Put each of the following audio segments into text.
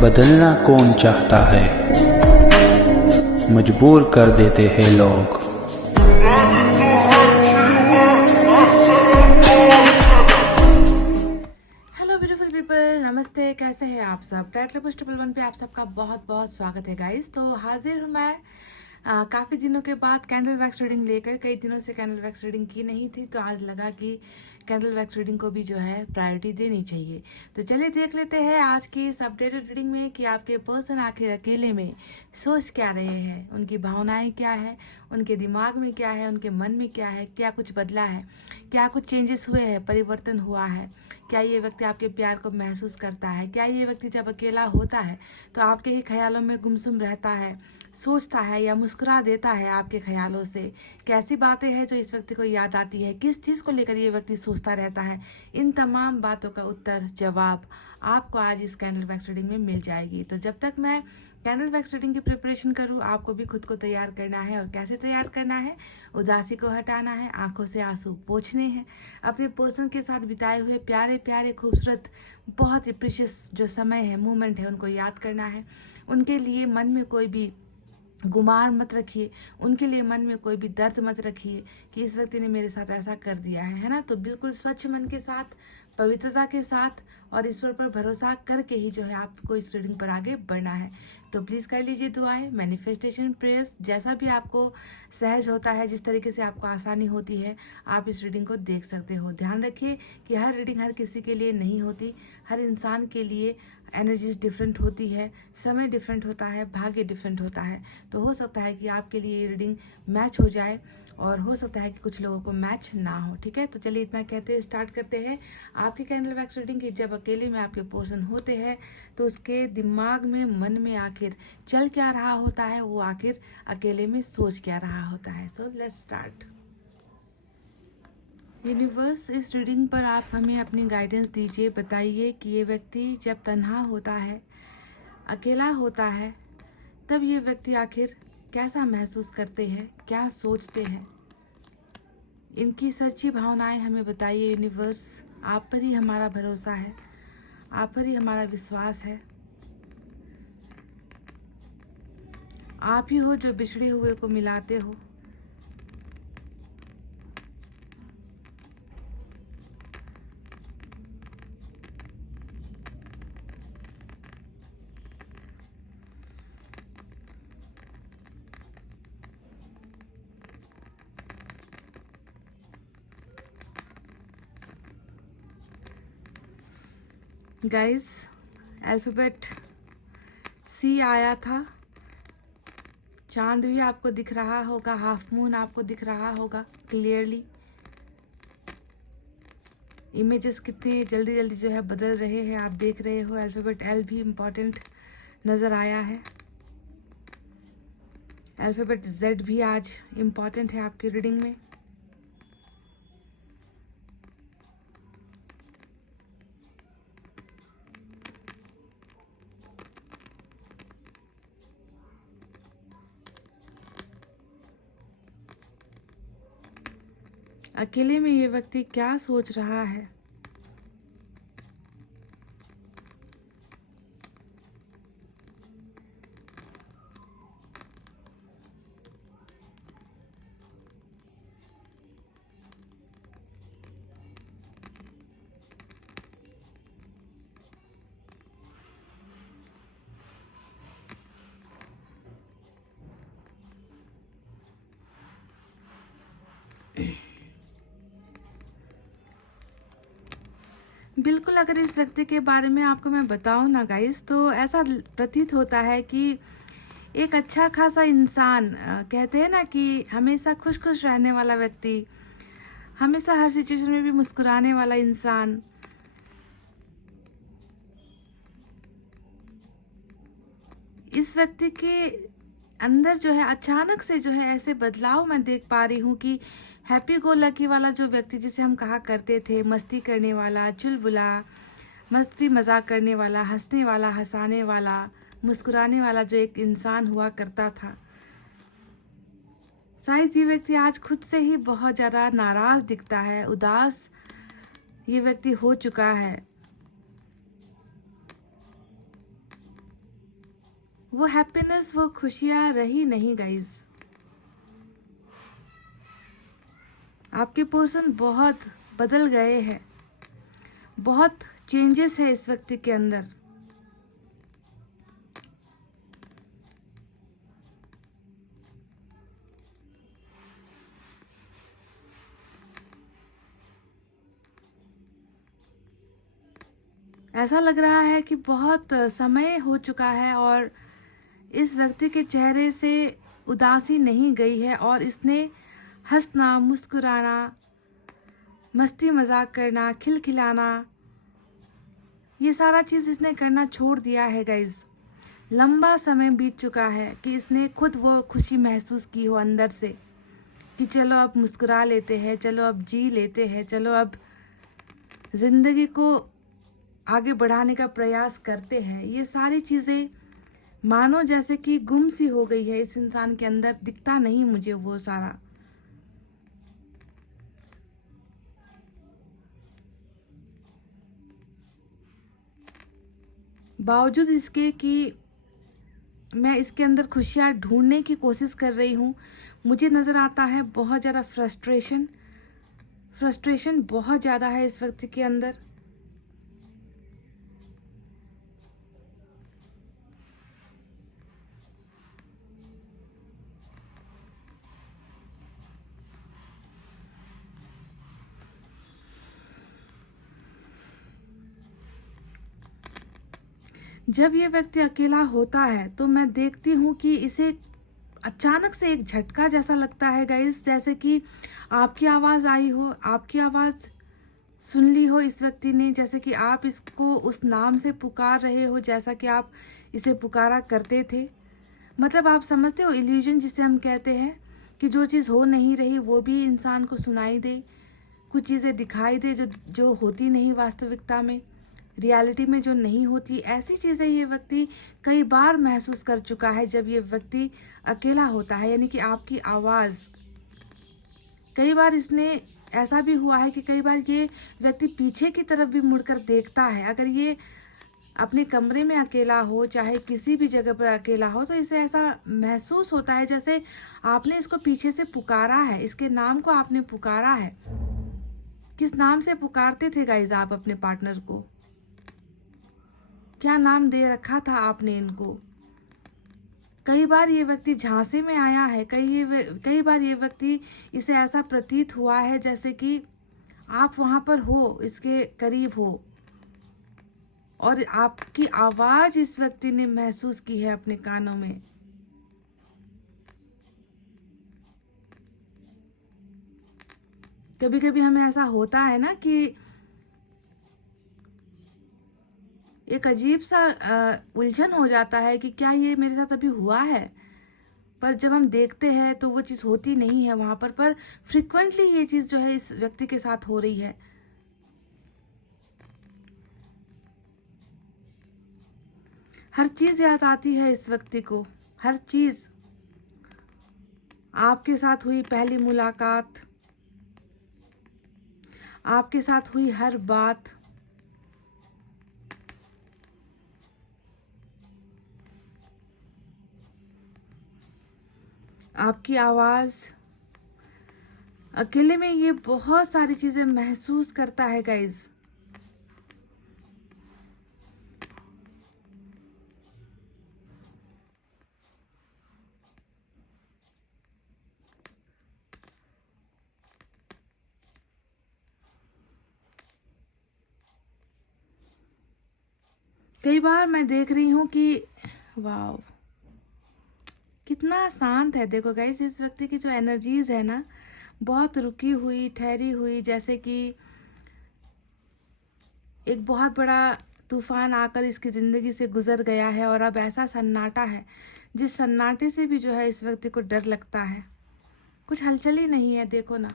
बदलना कौन चाहता है, मजबूर कर देते हैं लोग। हेलो ब्यूटीफुल पीपल, नमस्ते। कैसे हैं आप सब? टाइटल पुश ट्रिपल वन पे आप सबका बहुत बहुत स्वागत है गाइस। तो हाजिर हूँ मैं काफ़ी दिनों के बाद कैंडल वैक्स रीडिंग लेकर। कई दिनों से कैंडल वैक्स रीडिंग की नहीं थी, तो आज लगा कि कैंडल वैक्स रीडिंग को भी जो है प्रायोरिटी देनी चाहिए। तो चलिए देख लेते हैं आज की इस अपडेटेड रीडिंग में कि आपके पर्सन आखिर अकेले में सोच क्या रहे हैं, उनकी भावनाएं क्या है, उनके दिमाग में क्या है, उनके मन में क्या है, क्या कुछ बदला है, क्या कुछ चेंजेस हुए हैं, परिवर्तन हुआ है, क्या ये व्यक्ति आपके प्यार को महसूस करता है, क्या ये व्यक्ति जब अकेला होता है तो आपके ही ख्यालों में गुमसुम रहता है, सोचता है या मुस्कुरा देता है आपके ख्यालों से, कैसी बातें हैं जो इस व्यक्ति को याद आती है, किस चीज़ को लेकर ये व्यक्ति सोचता रहता है। इन तमाम बातों का उत्तर, जवाब आपको आज इस कैंडल वैक्स रीडिंग में मिल जाएगी। तो जब तक मैं कैंडल वैक्स रीडिंग की प्रिपरेशन करूँ, आपको भी खुद को तैयार करना है। और कैसे तैयार करना है? उदासी को हटाना है, आंखों से आंसू पोंछने हैं, अपने पर्सन के साथ बिताए हुए प्यारे प्यारे खूबसूरत बहुत ही प्रीशियस जो समय है, मोमेंट है, उनको याद करना है। उनके लिए मन में कोई भी गुमान मत रखिए, उनके लिए मन में कोई भी दर्द मत रखिए कि इस व्यक्ति ने मेरे साथ ऐसा कर दिया है ना। तो बिल्कुल स्वच्छ मन के साथ, पवित्रता के साथ और ईश्वर पर भरोसा करके ही जो है आपको इस रीडिंग पर आगे बढ़ना है। तो प्लीज़ कर लीजिए दुआएं, मैनिफेस्टेशन, प्रेयर्स, जैसा भी आपको सहज होता है, जिस तरीके से आपको आसानी होती है, आप इस रीडिंग को देख सकते हो। ध्यान रखिए कि हर रीडिंग हर किसी के लिए नहीं होती, हर इंसान के लिए एनर्जीज डिफरेंट होती है, समय डिफरेंट होता है, भाग्य डिफरेंट होता है। तो हो सकता है कि आपके लिए ये रीडिंग मैच हो जाए और हो सकता है कि कुछ लोगों को मैच ना हो। ठीक है, तो चलिए इतना कहते हुए स्टार्ट करते हैं आपकी कैंडल वैक्स रीडिंग की। जब अकेले में आपके पर्सन होते हैं तो उसके दिमाग में, मन में आखिर चल क्या रहा होता है, वो आखिर अकेले में सोच क्या रहा होता है। So let's start. यूनिवर्स, इस रीडिंग पर आप हमें अपनी गाइडेंस दीजिए। बताइए कि ये व्यक्ति जब तन्हा होता है, अकेला होता है, तब ये व्यक्ति आखिर कैसा महसूस करते हैं, क्या सोचते हैं। इनकी सच्ची भावनाएं हमें बताइए यूनिवर्स। आप पर ही हमारा भरोसा है, आप पर ही हमारा विश्वास है। आप ही हो जो बिछड़े हुए को मिलाते हो। गाइस, अल्फ़ाबेट सी आया था। चांद भी आपको दिख रहा होगा, हाफ मून आपको दिख रहा होगा क्लियरली। इमेजेस कितने जल्दी जल्दी जो है बदल रहे हैं, आप देख रहे हो। अल्फ़ाबेट एल भी इम्पॉर्टेंट नज़र आया है। अल्फ़ाबेट जेड भी आज इम्पॉर्टेंट है आपकी रीडिंग में। अकेले में ये व्यक्ति क्या सोच रहा है? बिल्कुल, अगर इस व्यक्ति के बारे में आपको मैं बताऊं ना गाइस, तो ऐसा प्रतीत होता है कि एक अच्छा खासा इंसान, कहते हैं ना कि हमेशा खुश खुश रहने वाला व्यक्ति, हमेशा हर सिचुएशन में भी मुस्कुराने वाला इंसान। इस व्यक्ति के अंदर जो है अचानक से जो है ऐसे बदलाव मैं देख पा रही हूँ कि हैप्पी गो लकी वाला जो व्यक्ति, जिसे हम कहा करते थे मस्ती करने वाला, चुलबुला, मस्ती मजाक करने वाला, हंसने वाला, हंसाने वाला, मुस्कुराने वाला जो एक इंसान हुआ करता था, शायद ये व्यक्ति आज खुद से ही बहुत ज़्यादा नाराज़ दिखता है, उदास ये व्यक्ति हो चुका है। वो हैप्पीनेस, वो खुशियाँ रही नहीं गाइज। आपके पर्सन बहुत बदल गए हैं, बहुत चेंजेस है इस व्यक्ति के अंदर। ऐसा लग रहा है कि बहुत समय हो चुका है और इस व्यक्ति के चेहरे से उदासी नहीं गई है और इसने हंसना, मुस्कुराना, मस्ती मजाक करना, खिलखिलाना, ये सारा चीज़ इसने करना छोड़ दिया है गाइज। लंबा समय बीत चुका है कि इसने खुद वो खुशी महसूस की हो अंदर से कि चलो अब मुस्कुरा लेते हैं, चलो अब जी लेते हैं, चलो अब ज़िंदगी को आगे बढ़ाने का प्रयास करते हैं। ये सारी चीज़ें मानो जैसे कि गुम सी हो गई है इस इंसान के अंदर, दिखता नहीं मुझे वो सारा। बावजूद इसके कि मैं इसके अंदर खुशियाँ ढूंढने की कोशिश कर रही हूँ, मुझे नज़र आता है बहुत ज़्यादा फ्रस्ट्रेशन बहुत ज़्यादा है इस व्यक्ति के अंदर। जब ये व्यक्ति अकेला होता है तो मैं देखती हूँ कि इसे अचानक से एक झटका जैसा लगता है गाइस, जैसे कि आपकी आवाज़ आई हो, आपकी आवाज़ सुन ली हो इस व्यक्ति ने, जैसे कि आप इसको उस नाम से पुकार रहे हो जैसा कि आप इसे पुकारा करते थे। मतलब आप समझते हो इल्यूजन जिसे हम कहते हैं कि जो चीज़ हो नहीं रही वो भी इंसान को सुनाई दे, कुछ चीज़ें दिखाई दे जो जो होती नहीं वास्तविकता में, रियलिटी में जो नहीं होती। ऐसी चीज़ें ये व्यक्ति कई बार महसूस कर चुका है जब ये व्यक्ति अकेला होता है, यानी कि आपकी आवाज़। कई बार इसने ऐसा भी हुआ है कि कई बार ये व्यक्ति पीछे की तरफ भी मुड़कर देखता है। अगर ये अपने कमरे में अकेला हो, चाहे किसी भी जगह पर अकेला हो, तो इसे ऐसा महसूस होता है जैसे आपने इसको पीछे से पुकारा है, इसके नाम को आपने पुकारा है। किस नाम से पुकारते थे गाइज आप अपने पार्टनर को? क्या नाम दे रखा था आपने इनको? कई बार ये व्यक्ति झांसे में आया है, कई बार ये व्यक्ति, इसे ऐसा प्रतीत हुआ है जैसे कि आप वहाँ पर हो, इसके करीब हो, और आपकी आवाज़ इस व्यक्ति ने महसूस की है अपने कानों में। कभी कभी हमें ऐसा होता है ना कि एक अजीब सा उलझन हो जाता है कि क्या ये मेरे साथ अभी हुआ है, पर जब हम देखते हैं तो वो चीज़ होती नहीं है वहाँ पर फ्रिक्वेंटली ये चीज़ जो है इस व्यक्ति के साथ हो रही है। हर चीज़ याद आती है इस व्यक्ति को, हर चीज़। आपके साथ हुई पहली मुलाकात, आपके साथ हुई हर बात, आपकी आवाज़। अकेले में ये बहुत सारी चीज़ें महसूस करता है गाइज। कई बार मैं देख रही हूँ कि वाह, कितना शांत है। देखो गाइस, इस व्यक्ति की जो एनर्जीज है ना, बहुत रुकी हुई, ठहरी हुई, जैसे कि एक बहुत बड़ा तूफान आकर इसकी ज़िंदगी से गुजर गया है और अब ऐसा सन्नाटा है जिस सन्नाटे से भी जो है इस व्यक्ति को डर लगता है। कुछ हलचल ही नहीं है, देखो ना।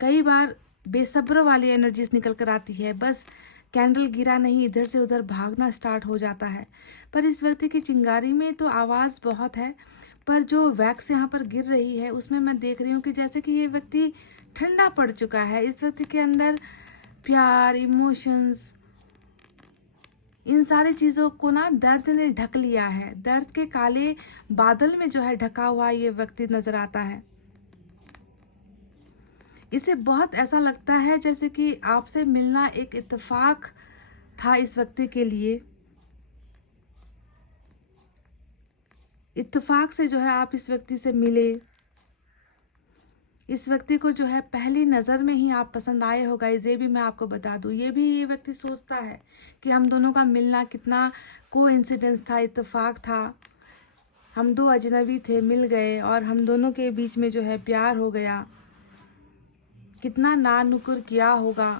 कई बार बेसब्र वाली एनर्जीज निकल कर आती है, बस कैंडल गिरा नहीं इधर से उधर भागना स्टार्ट हो जाता है। पर इस व्यक्ति की चिंगारी में तो आवाज़ बहुत है, पर जो वैक्स यहाँ पर गिर रही है उसमें मैं देख रही हूँ कि जैसे कि ये व्यक्ति ठंडा पड़ चुका है। इस व्यक्ति के अंदर प्यार, इमोशंस, इन सारी चीज़ों को ना दर्द ने ढक लिया है। दर्द के काले बादल में जो है ढका हुआ ये व्यक्ति नजर आता है। इसे बहुत ऐसा लगता है जैसे कि आपसे मिलना एक इत्तेफाक था इस व्यक्ति के लिए। इत्तेफाक से जो है आप इस व्यक्ति से मिले। इस व्यक्ति को जो है पहली नज़र में ही आप पसंद आए हो गाइस, ये भी मैं आपको बता दूं। ये व्यक्ति सोचता है कि हम दोनों का मिलना कितना कोइंसिडेंस था, इत्तेफाक था। हम दो अजनबी थे, मिल गए और हम दोनों के बीच में जो है प्यार हो गया। कितना ना नुकुर किया होगा,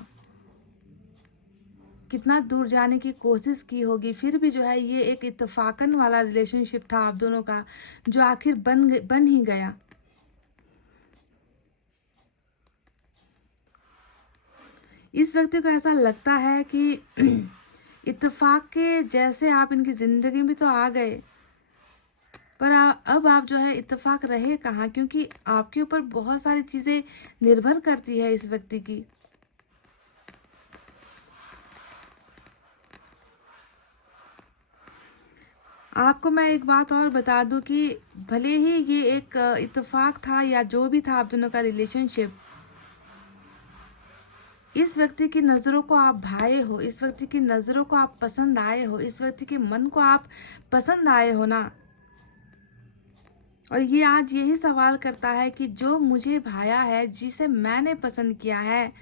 कितना दूर जाने की कोशिश की होगी, फिर भी जो है ये एक इत्तेफाकन वाला रिलेशनशिप था आप दोनों का, जो आखिर बन ही गया। इस व्यक्ति को ऐसा लगता है कि इत्तेफाक के जैसे आप इनकी ज़िंदगी में तो आ गए, पर अब आप जो है इत्तेफाक रहे कहाँ, क्योंकि आपके ऊपर बहुत सारी चीज़ें निर्भर करती है इस व्यक्ति की। आपको मैं एक बात और बता दूं कि भले ही ये एक इत्तेफाक था या जो भी था आप दोनों का रिलेशनशिप, इस व्यक्ति की नज़रों को आप भाए हो, इस व्यक्ति की नज़रों को आप पसंद आए हो, इस व्यक्ति के मन को आप पसंद आए हो ना। और ये आज यही सवाल करता है कि जो मुझे भाया है, जिसे मैंने पसंद किया है,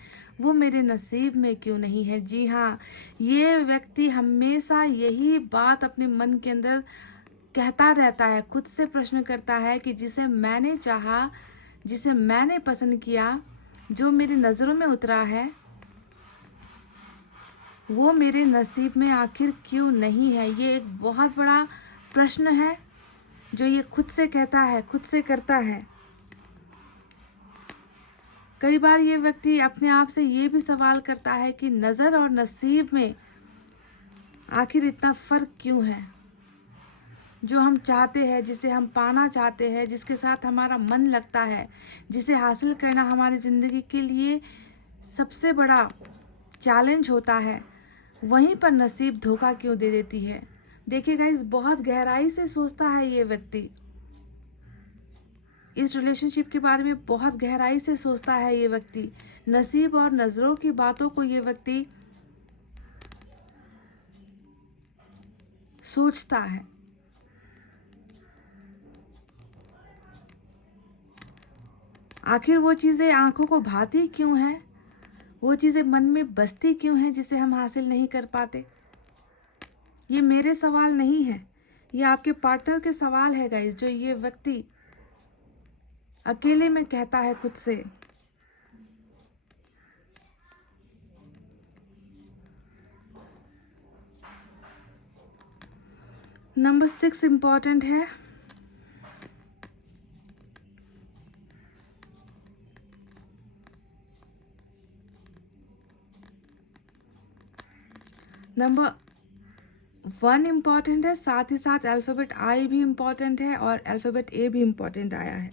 वो मेरे नसीब में क्यों नहीं है। जी हाँ, ये व्यक्ति हमेशा यही बात अपने मन के अंदर कहता रहता है, खुद से प्रश्न करता है कि जिसे मैंने चाहा, जिसे मैंने पसंद किया, जो मेरी नज़रों में उतरा है, वो मेरे नसीब में आखिर क्यों नहीं है। ये एक बहुत बड़ा प्रश्न है जो ये खुद से कहता है, खुद से करता है। कई बार ये व्यक्ति अपने आप से ये भी सवाल करता है कि नज़र और नसीब में आखिर इतना फ़र्क क्यों है। जो हम चाहते हैं, जिसे हम पाना चाहते हैं, जिसके साथ हमारा मन लगता है, जिसे हासिल करना हमारी ज़िंदगी के लिए सबसे बड़ा चैलेंज होता है, वहीं पर नसीब धोखा क्यों दे देती है। देखिए गाइस, बहुत गहराई से सोचता है ये व्यक्ति, इस रिलेशनशिप के बारे में बहुत गहराई से सोचता है ये व्यक्ति। नसीब और नज़रों की बातों को ये व्यक्ति सोचता है। आखिर वो चीज़ें आंखों को भाती क्यों हैं, वो चीज़ें मन में बसती क्यों हैं जिसे हम हासिल नहीं कर पाते। ये मेरे सवाल नहीं है, ये आपके पार्टनर के सवाल है गाइस, जो ये व्यक्ति अकेले में कहता है खुद से। नंबर 6 इम्पॉर्टेंट है। नंबर 1 इम्पॉर्टेंट है, साथ ही साथ अल्फ़ाबेट आई भी इम्पॉर्टेंट है और अल्फ़ाबेट ए भी इम्पॉर्टेंट आया है।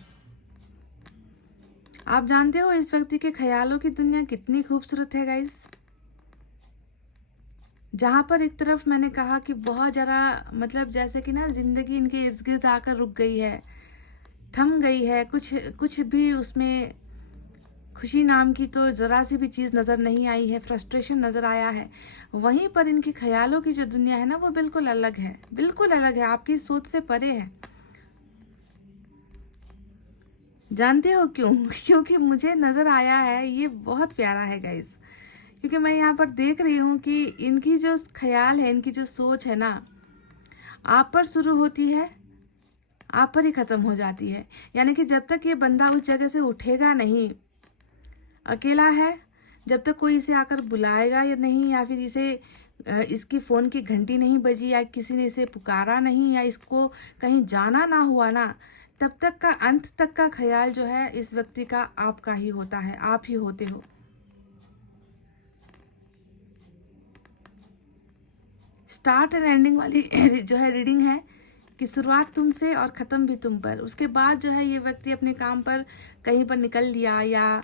आप जानते हो इस व्यक्ति के ख्यालों की दुनिया कितनी खूबसूरत है गाइस। जहाँ पर एक तरफ मैंने कहा कि बहुत ज़्यादा मतलब जैसे कि ना ज़िंदगी इनके इर्द गिर्द आकर रुक गई है, थम गई है, कुछ भी उसमें खुशी नाम की तो ज़रा सी भी चीज़ नज़र नहीं आई है, फ्रस्ट्रेशन नज़र आया है। वहीं पर इनकी ख्यालों की जो दुनिया है ना, वो बिल्कुल अलग है, बिल्कुल अलग है, आपकी सोच से परे है। जानते हो क्यों? क्योंकि मुझे नज़र आया है, ये बहुत प्यारा है गाइस, क्योंकि मैं यहाँ पर देख रही हूँ कि इनकी जो ख्याल है, इनकी जो सोच है ना, आप पर शुरू होती है, आप पर ही ख़त्म हो जाती है। यानी कि जब तक ये बंदा उस जगह से उठेगा नहीं, अकेला है, जब तक कोई इसे आकर बुलाएगा या नहीं, या फिर इसकी फ़ोन की घंटी नहीं बजी, या किसी ने इसे पुकारा नहीं, या इसको कहीं जाना ना हुआ ना, तब तक का अंत तक का ख्याल जो है इस व्यक्ति का आपका ही होता है, आप ही होते हो। स्टार्ट एंड एंडिंग वाली जो है रीडिंग है कि शुरुआत तुमसे और ख़त्म भी तुम पर। उसके बाद जो है ये व्यक्ति अपने काम पर कहीं पर निकल लिया, या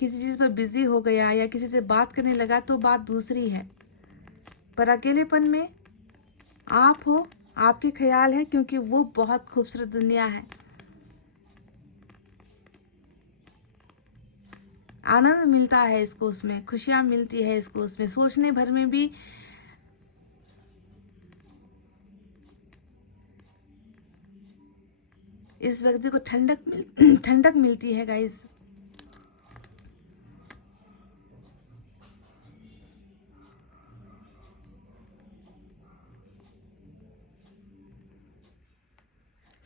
किसी चीज़ पर बिजी हो गया, या किसी से बात करने लगा, तो बात दूसरी है। पर अकेलेपन में आप हो, आपके ख्याल है, क्योंकि वो बहुत खूबसूरत दुनिया है। आनंद मिलता है इसको, उसमें खुशियाँ मिलती है इसको, उसमें सोचने भर में भी इस व्यक्ति को ठंडक मिलती है गाइस।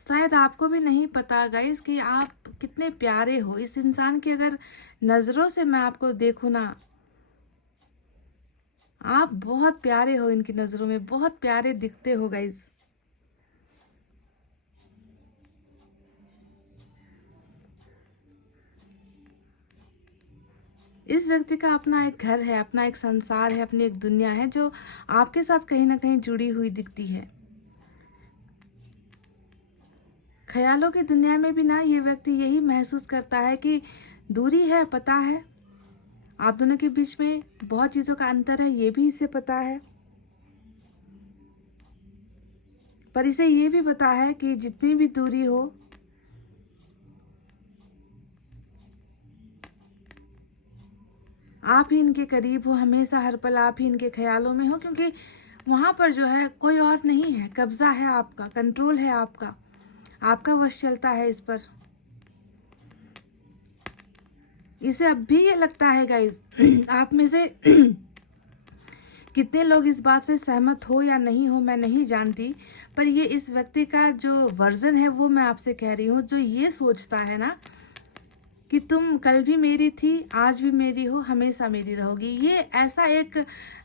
शायद आपको भी नहीं पता गाइस कि आप कितने प्यारे हो। इस इंसान की अगर नज़रों से मैं आपको देखूँ ना, आप बहुत प्यारे हो, इनकी नज़रों में बहुत प्यारे दिखते हो गाइस। इस व्यक्ति का अपना एक घर है, अपना एक संसार है, अपनी एक दुनिया है जो आपके साथ कहीं ना कहीं जुड़ी हुई दिखती है। ख्यालों की दुनिया में भी ना ये व्यक्ति यही महसूस करता है कि दूरी है, पता है आप दोनों के बीच में बहुत चीज़ों का अंतर है, ये भी इसे पता है। पर इसे ये भी पता है कि जितनी भी दूरी हो, आप ही इनके करीब हो, हमेशा हर पल आप ही इनके ख्यालों में हो, क्योंकि वहाँ पर जो है कोई और नहीं है। कब्जा है आपका, कंट्रोल है आपका, आपका वश चलता है इस पर। इसे अब भी ये लगता है गाइस, आप में से कितने लोग इस बात से सहमत हो या नहीं हो मैं नहीं जानती, पर ये इस व्यक्ति का जो वर्जन है वो मैं आपसे कह रही हूँ, जो ये सोचता है ना कि तुम कल भी मेरी थी, आज भी मेरी हो, हमेशा मेरी रहोगी। ये ऐसा एक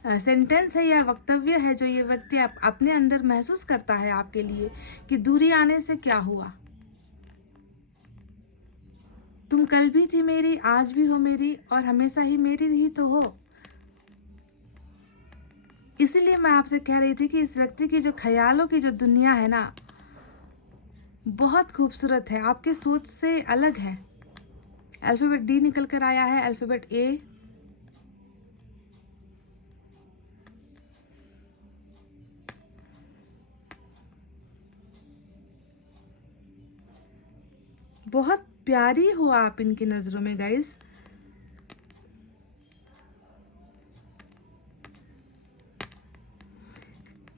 सेंटेंस है या वक्तव्य है जो ये व्यक्ति अपने अंदर महसूस करता है आपके लिए, कि दूरी आने से क्या हुआ, तुम कल भी थी मेरी, आज भी हो मेरी, और हमेशा ही मेरी ही तो हो। इसीलिए मैं आपसे कह रही थी कि इस व्यक्ति की जो ख्यालों की जो दुनिया है ना, बहुत खूबसूरत है, आपके सोच से अलग है। अल्फ़ाबेट डी निकल कर आया है, अल्फ़ाबेट ए, बहुत प्यारी हो आप इनकी नज़रों में गाइस।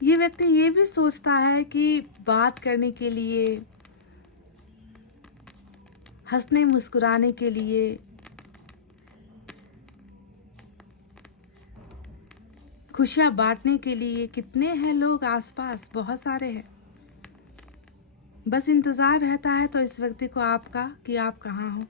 ये व्यक्ति ये भी सोचता है कि बात करने के लिए, हंसने मुस्कुराने के लिए, खुशियाँ बांटने के लिए कितने हैं लोग आसपास, बहुत सारे हैं। बस इंतज़ार रहता है तो इस व्यक्ति को आपका, कि आप कहाँ हो।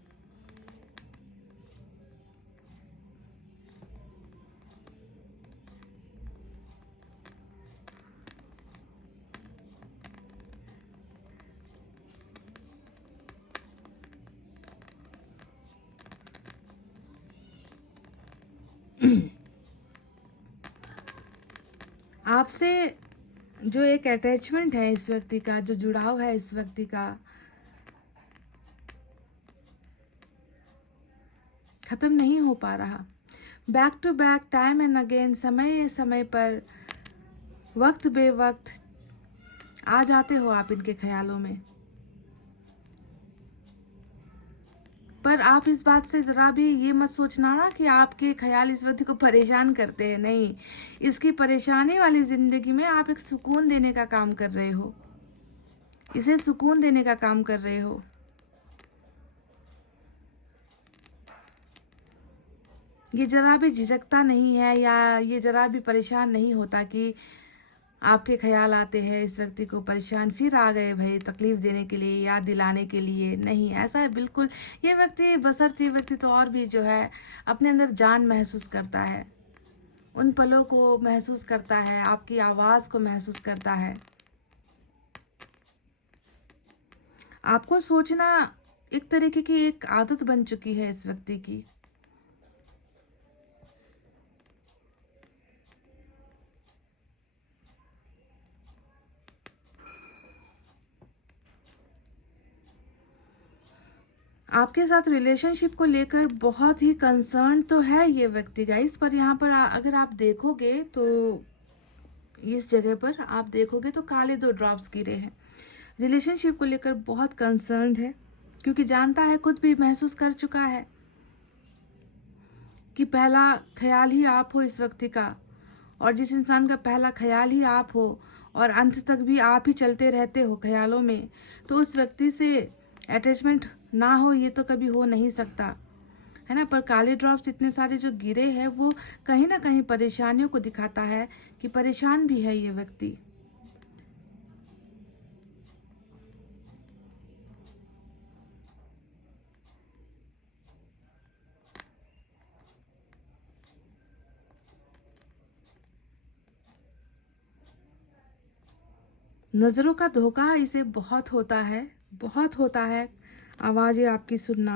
आपसे जो एक अटैचमेंट है इस व्यक्ति का, जो जुड़ाव है इस व्यक्ति का, ख़त्म नहीं हो पा रहा। Back to back, time and again, समय समय पर, वक्त बे वक्त आ जाते हो आप इनके ख्यालों में। पर आप इस बात से ज़रा भी ये मत सोचना ना कि आपके ख्याल इस व्यक्ति को परेशान करते हैं, नहीं। इसकी परेशानी वाली ज़िंदगी में आप एक सुकून देने का काम कर रहे हो, इसे सुकून देने का काम कर रहे हो। ये ज़रा भी झिझकता नहीं है, या ये ज़रा भी परेशान नहीं होता कि आपके ख्याल आते हैं इस व्यक्ति को परेशान, फिर आ गए भाई तकलीफ़ देने के लिए, याद दिलाने के लिए। नहीं, ऐसा है बिल्कुल। ये व्यक्ति बशर्ते, ये व्यक्ति तो और भी जो है अपने अंदर जान महसूस करता है, उन पलों को महसूस करता है, आपकी आवाज़ को महसूस करता है। आपको सोचना एक तरीके की एक आदत बन चुकी है इस व्यक्ति की। आपके साथ रिलेशनशिप को लेकर बहुत ही कंसर्न तो है ये व्यक्ति गाइस, पर यहाँ पर अगर आप देखोगे तो इस जगह पर आप देखोगे तो काले 2 ड्रॉप्स गिरे हैं। रिलेशनशिप को लेकर बहुत कंसर्न्ड है, क्योंकि जानता है, खुद भी महसूस कर चुका है कि पहला ख्याल ही आप हो इस व्यक्ति का, और जिस इंसान का पहला ख्याल ही आप हो और अंत तक भी आप ही चलते रहते हो ख्यालों में, तो उस व्यक्ति से अटैचमेंट ना हो ये तो कभी हो नहीं सकता, है ना। पर काले ड्रॉप्स इतने सारे जो गिरे हैं वो कहीं ना कहीं परेशानियों को दिखाता है कि परेशान भी है ये व्यक्ति। नज़रों का धोखा इसे बहुत होता है, बहुत होता है। आवाज़ें आपकी सुनना,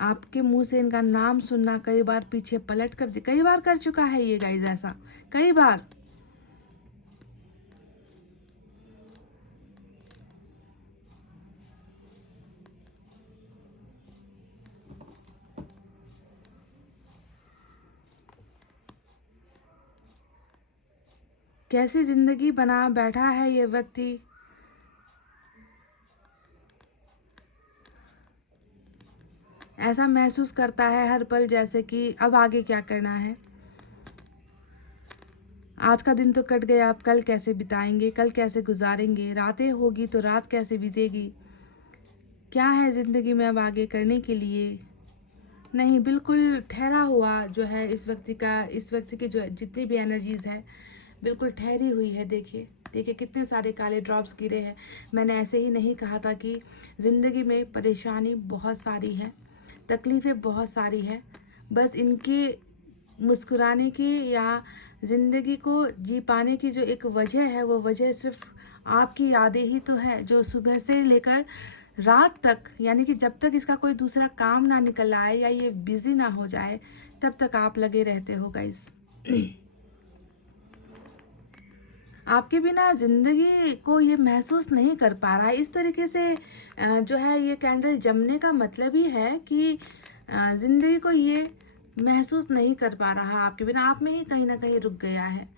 आपके मुंह से इनका नाम सुनना, कई बार पीछे पलट कर कई बार कर चुका है ये गाइस, ऐसा कई बार। कैसी जिंदगी बना बैठा है ये व्यक्ति, ऐसा महसूस करता है हर पल जैसे कि अब आगे क्या करना है। आज का दिन तो कट गया, अब कल कैसे बिताएंगे, कल कैसे गुजारेंगे, रातें होगी तो रात कैसे बीतेगी, क्या है ज़िंदगी में अब आगे करने के लिए। नहीं, बिल्कुल ठहरा हुआ जो है इस व्यक्ति का, इस व्यक्ति की जो जितनी भी एनर्जीज़ है बिल्कुल ठहरी हुई है। देखिए देखिए कितने सारे काले ड्रॉप्स गिरे हैं। मैंने ऐसे ही नहीं कहा था कि ज़िंदगी में परेशानी बहुत सारी है, तकलीफ़ें बहुत सारी है, बस इनके मुस्कुराने की या ज़िंदगी को जी पाने की जो एक वजह है, वो वजह सिर्फ आपकी यादें ही तो है, जो सुबह से लेकर रात तक, यानी कि जब तक इसका कोई दूसरा काम ना निकल आए या ये बिज़ी ना हो जाए तब तक आप लगे रहते हो गाइस। आपके बिना ज़िंदगी को ये महसूस नहीं कर पा रहा है। इस तरीके से जो है ये कैंडल जमने का मतलब ही है कि ज़िंदगी को ये महसूस नहीं कर पा रहा आपके बिना, आप में ही कहीं ना कहीं रुक गया है,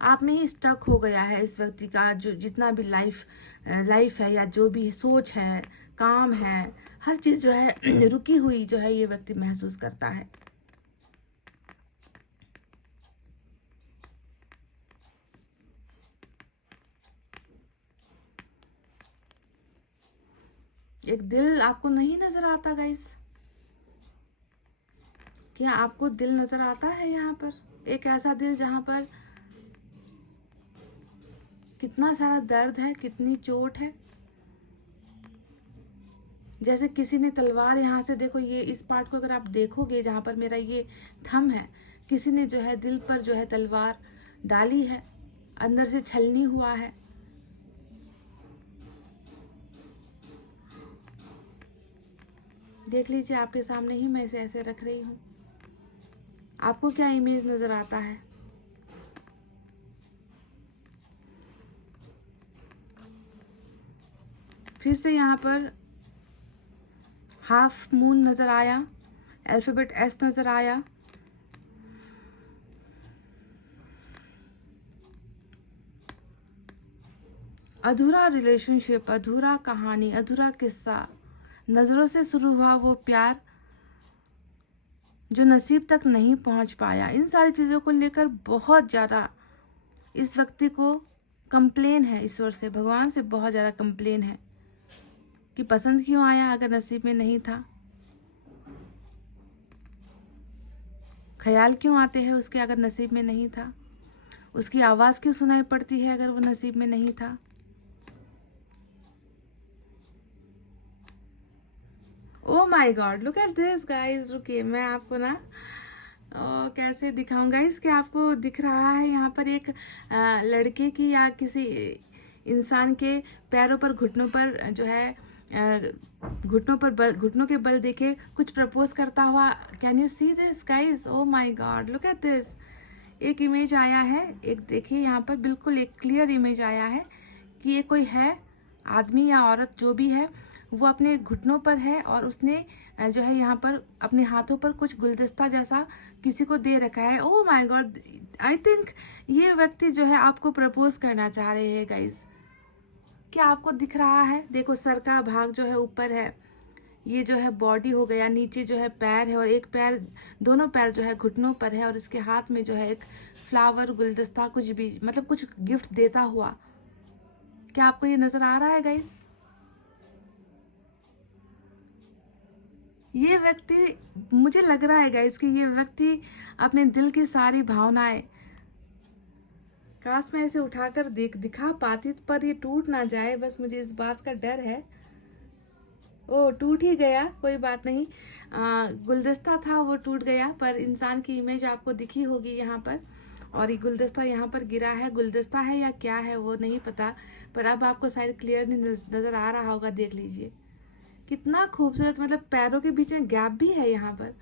आप में ही स्टक हो गया है इस व्यक्ति का जो जितना भी लाइफ है या जो भी सोच है, काम है, हर चीज़ जो है रुकी हुई जो है ये व्यक्ति महसूस करता है। एक दिल आपको नहीं नजर आता गाइस? क्या आपको दिल नजर आता है यहाँ पर? एक ऐसा दिल जहाँ पर कितना सारा दर्द है, कितनी चोट है। जैसे किसी ने तलवार, यहाँ से देखो, ये इस पार्ट को अगर आप देखोगे जहाँ पर मेरा ये थंब है, किसी ने जो है दिल पर जो है तलवार डाली है, अंदर से छलनी हुआ है। देख लीजिए, आपके सामने ही मैं इसे ऐसे रख रही हूँ। आपको क्या इमेज नजर आता है? फिर से यहाँ पर हाफ मून नजर आया, अल्फाबेट एस नजर आया, अधूरा रिलेशनशिप, अधूरा कहानी, अधूरा किस्सा, नज़रों से शुरू हुआ वो प्यार जो नसीब तक नहीं पहुंच पाया। इन सारी चीज़ों को लेकर बहुत ज़्यादा इस व्यक्ति को कंप्लेन है, ईश्वर से, भगवान से बहुत ज़्यादा कंप्लेन है कि पसंद क्यों आया अगर नसीब में नहीं था, ख्याल क्यों आते हैं उसके अगर नसीब में नहीं था, उसकी आवाज़ क्यों सुनाई पड़ती है अगर वो नसीब में नहीं था। Oh my God, look at this guys. रुकिए, मैं आपको ना कैसे दिखाऊं गाइज कि आपको दिख रहा है यहाँ पर एक लड़के की या किसी इंसान के पैरों पर, घुटनों पर जो है घुटनों के बल देखे कुछ प्रपोज करता हुआ। Can you see this guys? Oh my God, look at this. एक इमेज आया है, एक देखिए यहाँ पर बिल्कुल एक क्लियर इमेज आया है कि ये कोई है, आदमी या औरत जो भी है, वो अपने घुटनों पर है और उसने जो है यहाँ पर अपने हाथों पर कुछ गुलदस्ता जैसा किसी को दे रखा है। ओह माय गॉड, आई थिंक ये व्यक्ति जो है आपको प्रपोज करना चाह रहे हैं गाइज। क्या आपको दिख रहा है? देखो सर का भाग जो है ऊपर है, ये जो है बॉडी हो गया, नीचे जो है पैर है और एक पैर, दोनों पैर जो है घुटनों पर है और इसके हाथ में जो है एक फ्लावर, गुलदस्ता, कुछ भी मतलब कुछ गिफ्ट देता हुआ। क्या आपको ये नजर आ रहा है गाइस? ये व्यक्ति, मुझे लग रहा है गाइस कि ये व्यक्ति अपने दिल की सारी भावनाएं, काश मैं इसे उठाकर दिखा पाती पर ये टूट ना जाए, बस मुझे इस बात का डर है। ओ टूट ही गया, कोई बात नहीं। गुलदस्ता था वो टूट गया, पर इंसान की इमेज आपको दिखी होगी यहाँ पर, और ये गुलदस्ता यहाँ पर गिरा है। गुलदस्ता है या क्या है वो नहीं पता, पर अब आपको शायद क्लियर नहीं नज़र आ रहा होगा। देख लीजिए कितना खूबसूरत, मतलब पैरों के बीच में गैप भी है यहाँ पर,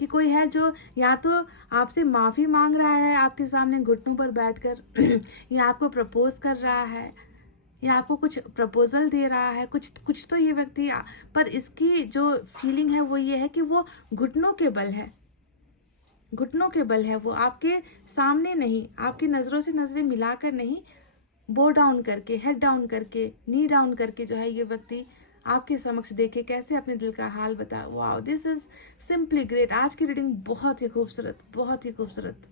कि कोई है जो या तो आपसे माफ़ी मांग रहा है आपके सामने घुटनों पर बैठकर या आपको प्रपोज कर रहा है या आपको कुछ प्रपोजल दे रहा है, कुछ तो ये व्यक्ति, पर इसकी जो फीलिंग है वो ये है कि वो घुटनों के बल है, घुटनों के बल है। वो आपके सामने नहीं, आपकी नज़रों से नज़रें मिलाकर नहीं, बो डाउन करके, हेड डाउन करके, नी डाउन करके जो है ये व्यक्ति आपके समक्ष देखे कैसे अपने दिल का हाल बता। Wow, this is simply great. आज की रीडिंग बहुत ही खूबसूरत, बहुत ही खूबसूरत।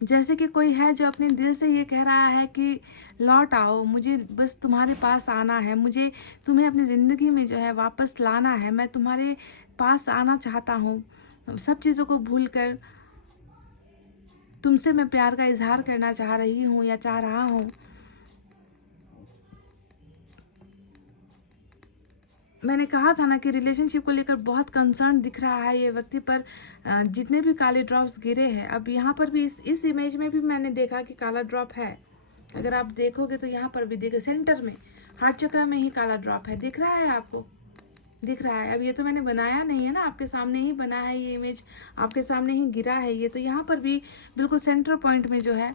जैसे कि कोई है जो अपने दिल से ये कह रहा है कि लौट आओ, मुझे बस तुम्हारे पास आना है, मुझे तुम्हें अपनी ज़िंदगी में जो है वापस लाना है, मैं तुम्हारे पास आना चाहता हूँ, सब चीज़ों को भूल कर तुमसे मैं प्यार का इजहार करना चाह रही हूँ या चाह रहा हूँ। मैंने कहा था ना कि रिलेशनशिप को लेकर बहुत कंसर्न दिख रहा है ये व्यक्ति पर। जितने भी काले ड्रॉप्स गिरे हैं, अब यहाँ पर भी इस इमेज में भी मैंने देखा कि काला ड्रॉप है। अगर आप देखोगे तो यहाँ पर भी देखो, सेंटर में हार्ट चक्र में ही काला ड्रॉप है। दिख रहा है आपको? दिख रहा है। अब ये तो मैंने बनाया नहीं है ना, आपके सामने ही बना है, ये इमेज आपके सामने ही गिरा है ये। तो यहाँ पर भी बिल्कुल सेंटर पॉइंट में जो है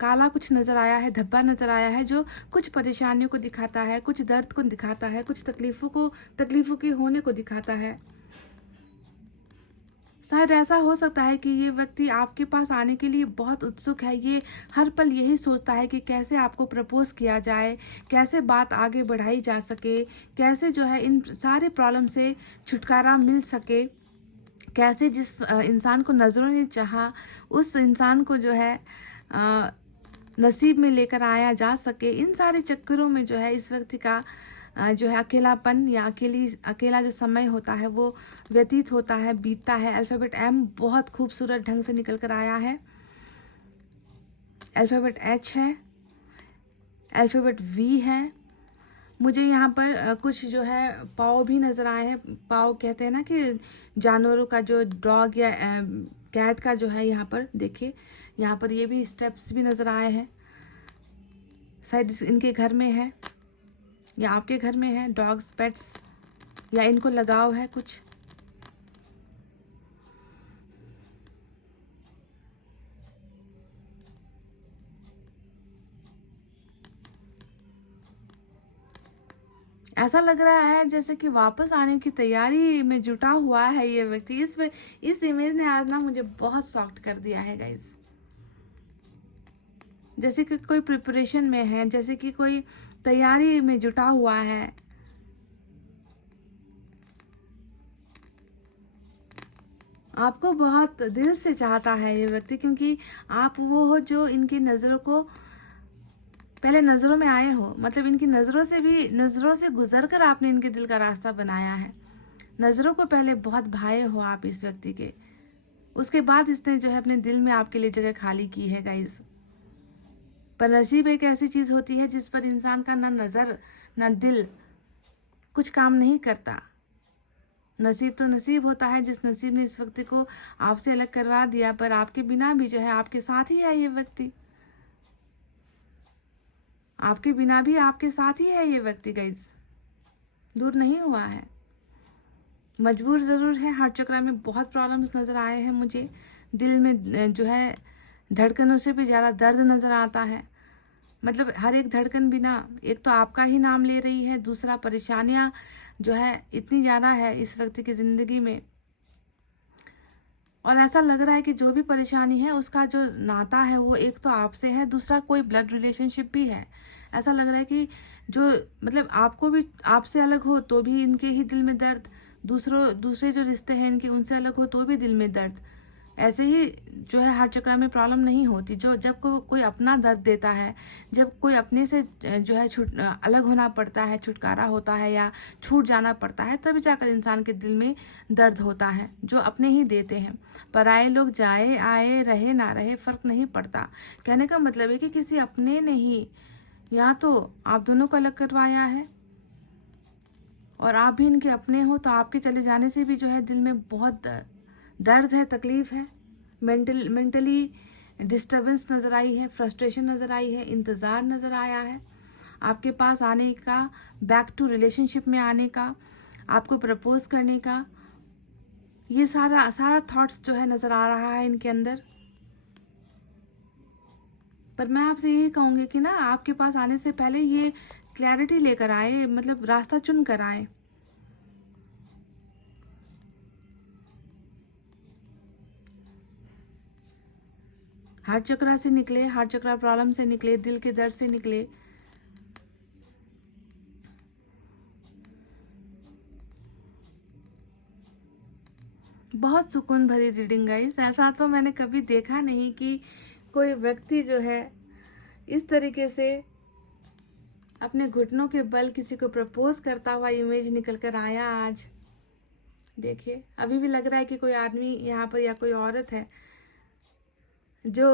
काला कुछ नज़र आया है, धब्बा नज़र आया है, जो कुछ परेशानियों को दिखाता है, कुछ दर्द को दिखाता है, कुछ तकलीफ़ों के होने को दिखाता है। शायद ऐसा हो सकता है कि ये व्यक्ति आपके पास आने के लिए बहुत उत्सुक है। ये हर पल यही सोचता है कि कैसे आपको प्रपोज किया जाए, कैसे बात आगे बढ़ाई जा सके, कैसे जो है इन सारे प्रॉब्लम से छुटकारा मिल सके, कैसे जिस इंसान को नज़रों ने चाहा उस इंसान को जो है नसीब में लेकर आया जा सके। इन सारे चक्करों में जो है इस व्यक्ति का जो है अकेलापन या अकेला जो समय होता है वो व्यतीत होता है, बीतता है। अल्फ़ाबेट एम बहुत खूबसूरत ढंग से निकल कर आया है, अल्फ़ाबेट एच है, अल्फ़ाबेट वी है। मुझे यहाँ पर कुछ जो है पाँव भी नज़र आए हैं। पाँव कहते हैं ना कि जानवरों का, जो डॉग या कैट का जो है, यहाँ पर देखिए, यहाँ पर ये भी स्टेप्स भी नज़र आए हैं। शायद इनके घर में है या आपके घर में है डॉग्स, पेट्स, या इनको लगाव है कुछ। ऐसा लग रहा है जैसे कि वापस आने की तैयारी में जुटा हुआ है ये व्यक्ति। इस इमेज ने आज ना मुझे बहुत शॉक्ड कर दिया है गाइस। जैसे कि कोई प्रिपरेशन में है, जैसे कि कोई तैयारी में जुटा हुआ है। आपको बहुत दिल से चाहता है ये व्यक्ति, क्योंकि आप वो हो जो इनकी नज़रों को पहले नज़रों में आए हो, मतलब इनकी नज़रों से गुजर कर आपने इनके दिल का रास्ता बनाया है। नज़रों को पहले बहुत भाए हो आप इस व्यक्ति के, उसके बाद इसने जो है अपने दिल में आपके लिए जगह खाली की है गाइस। पर नसीब एक ऐसी चीज़ होती है जिस पर इंसान का ना नज़र ना दिल कुछ काम नहीं करता। नसीब तो नसीब होता है, जिस नसीब ने इस व्यक्ति को आपसे अलग करवा दिया, पर आपके बिना भी जो है आपके साथ ही है ये व्यक्ति। आपके बिना भी आपके साथ ही है ये व्यक्ति गाइस, दूर नहीं हुआ है। मजबूर ज़रूर है। हार्ट चक्र में बहुत प्रॉब्लम्स नज़र आए हैं मुझे। दिल में जो है धड़कनों से भी ज़्यादा दर्द नज़र आता है। मतलब हर एक धड़कन भी ना, एक तो आपका ही नाम ले रही है, दूसरा परेशानियाँ जो है इतनी ज़्यादा है इस व्यक्ति की ज़िंदगी में। और ऐसा लग रहा है कि जो भी परेशानी है उसका जो नाता है वो एक तो आपसे है, दूसरा कोई ब्लड रिलेशनशिप भी है। ऐसा लग रहा है कि जो मतलब आपको भी आपसे अलग हो तो भी इनके ही दिल में दर्द, दूसरे जो रिश्ते हैं इनके उनसे अलग हो तो भी दिल में दर्द। ऐसे ही जो है हार्ट चक्र में प्रॉब्लम नहीं होती। जो जब कोई अपना दर्द देता है, जब कोई अपने से जो है अलग होना पड़ता है, छुटकारा होता है या छूट जाना पड़ता है, तभी जाकर इंसान के दिल में दर्द होता है, जो अपने ही देते हैं। पराए लोग जाए आए रहे ना रहे फ़र्क नहीं पड़ता। कहने का मतलब है कि किसी अपने ने ही या तो आप दोनों को अलग करवाया है और आप भी इनके अपने हो, तो आपके चले जाने से भी जो है दिल में बहुत दर्द है, तकलीफ़ है, मेंटली डिस्टर्बेंस नज़र आई है, फ्रस्ट्रेशन नज़र आई है, इंतज़ार नज़र आया है आपके पास आने का, बैक टू रिलेशनशिप में आने का, आपको प्रपोज करने का। ये सारा थॉट्स जो है नज़र आ रहा है इनके अंदर। पर मैं आपसे यही कहूँगी कि ना आपके पास आने से पहले ये क्लैरिटी लेकर आए, मतलब रास्ता चुन कर आए। हार्ट चक्र से निकले, हार्ट चक्र प्रॉब्लम से निकले, दिल के दर्द से निकले। बहुत सुकून भरी रीडिंग गाइस। ऐसा तो मैंने कभी देखा नहीं कि कोई व्यक्ति जो है इस तरीके से अपने घुटनों के बल किसी को प्रपोज करता हुआ इमेज निकल कर आया आज। देखिए अभी भी लग रहा है कि कोई आदमी यहाँ पर या कोई औरत है जो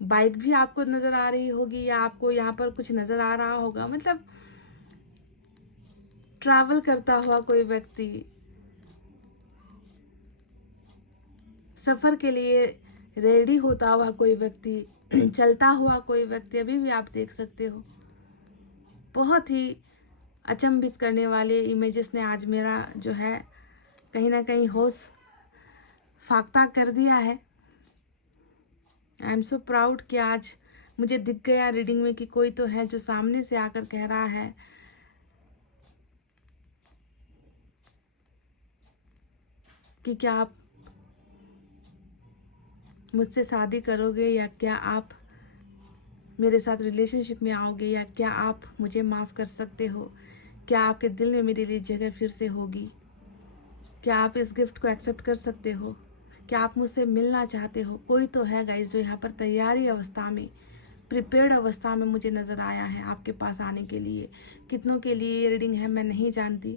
बाइक भी आपको नज़र आ रही होगी या आपको यहाँ पर कुछ नज़र आ रहा होगा, मतलब ट्रैवल करता हुआ कोई व्यक्ति, सफ़र के लिए रेडी होता हुआ कोई व्यक्ति, चलता हुआ कोई व्यक्ति अभी भी आप देख सकते हो। बहुत ही अचंभित करने वाले इमेजेस ने आज मेरा जो है कहीं ना कहीं होश फाख्ता कर दिया है। आई एम सो प्राउड कि आज मुझे दिख गया रीडिंग में कि कोई तो है जो सामने से आकर कह रहा है कि क्या आप मुझसे शादी करोगे, या क्या आप मेरे साथ रिलेशनशिप में आओगे, या क्या आप मुझे माफ़ कर सकते हो, क्या आपके दिल में मेरे लिए जगह फिर से होगी, क्या आप इस गिफ्ट को एक्सेप्ट कर सकते हो, क्या आप मुझसे मिलना चाहते हो। कोई तो है गाइस जो यहाँ पर तैयारी अवस्था में, प्रिपेयर्ड अवस्था में मुझे नज़र आया है आपके पास आने के लिए। कितनों के लिए ये रीडिंग है मैं नहीं जानती,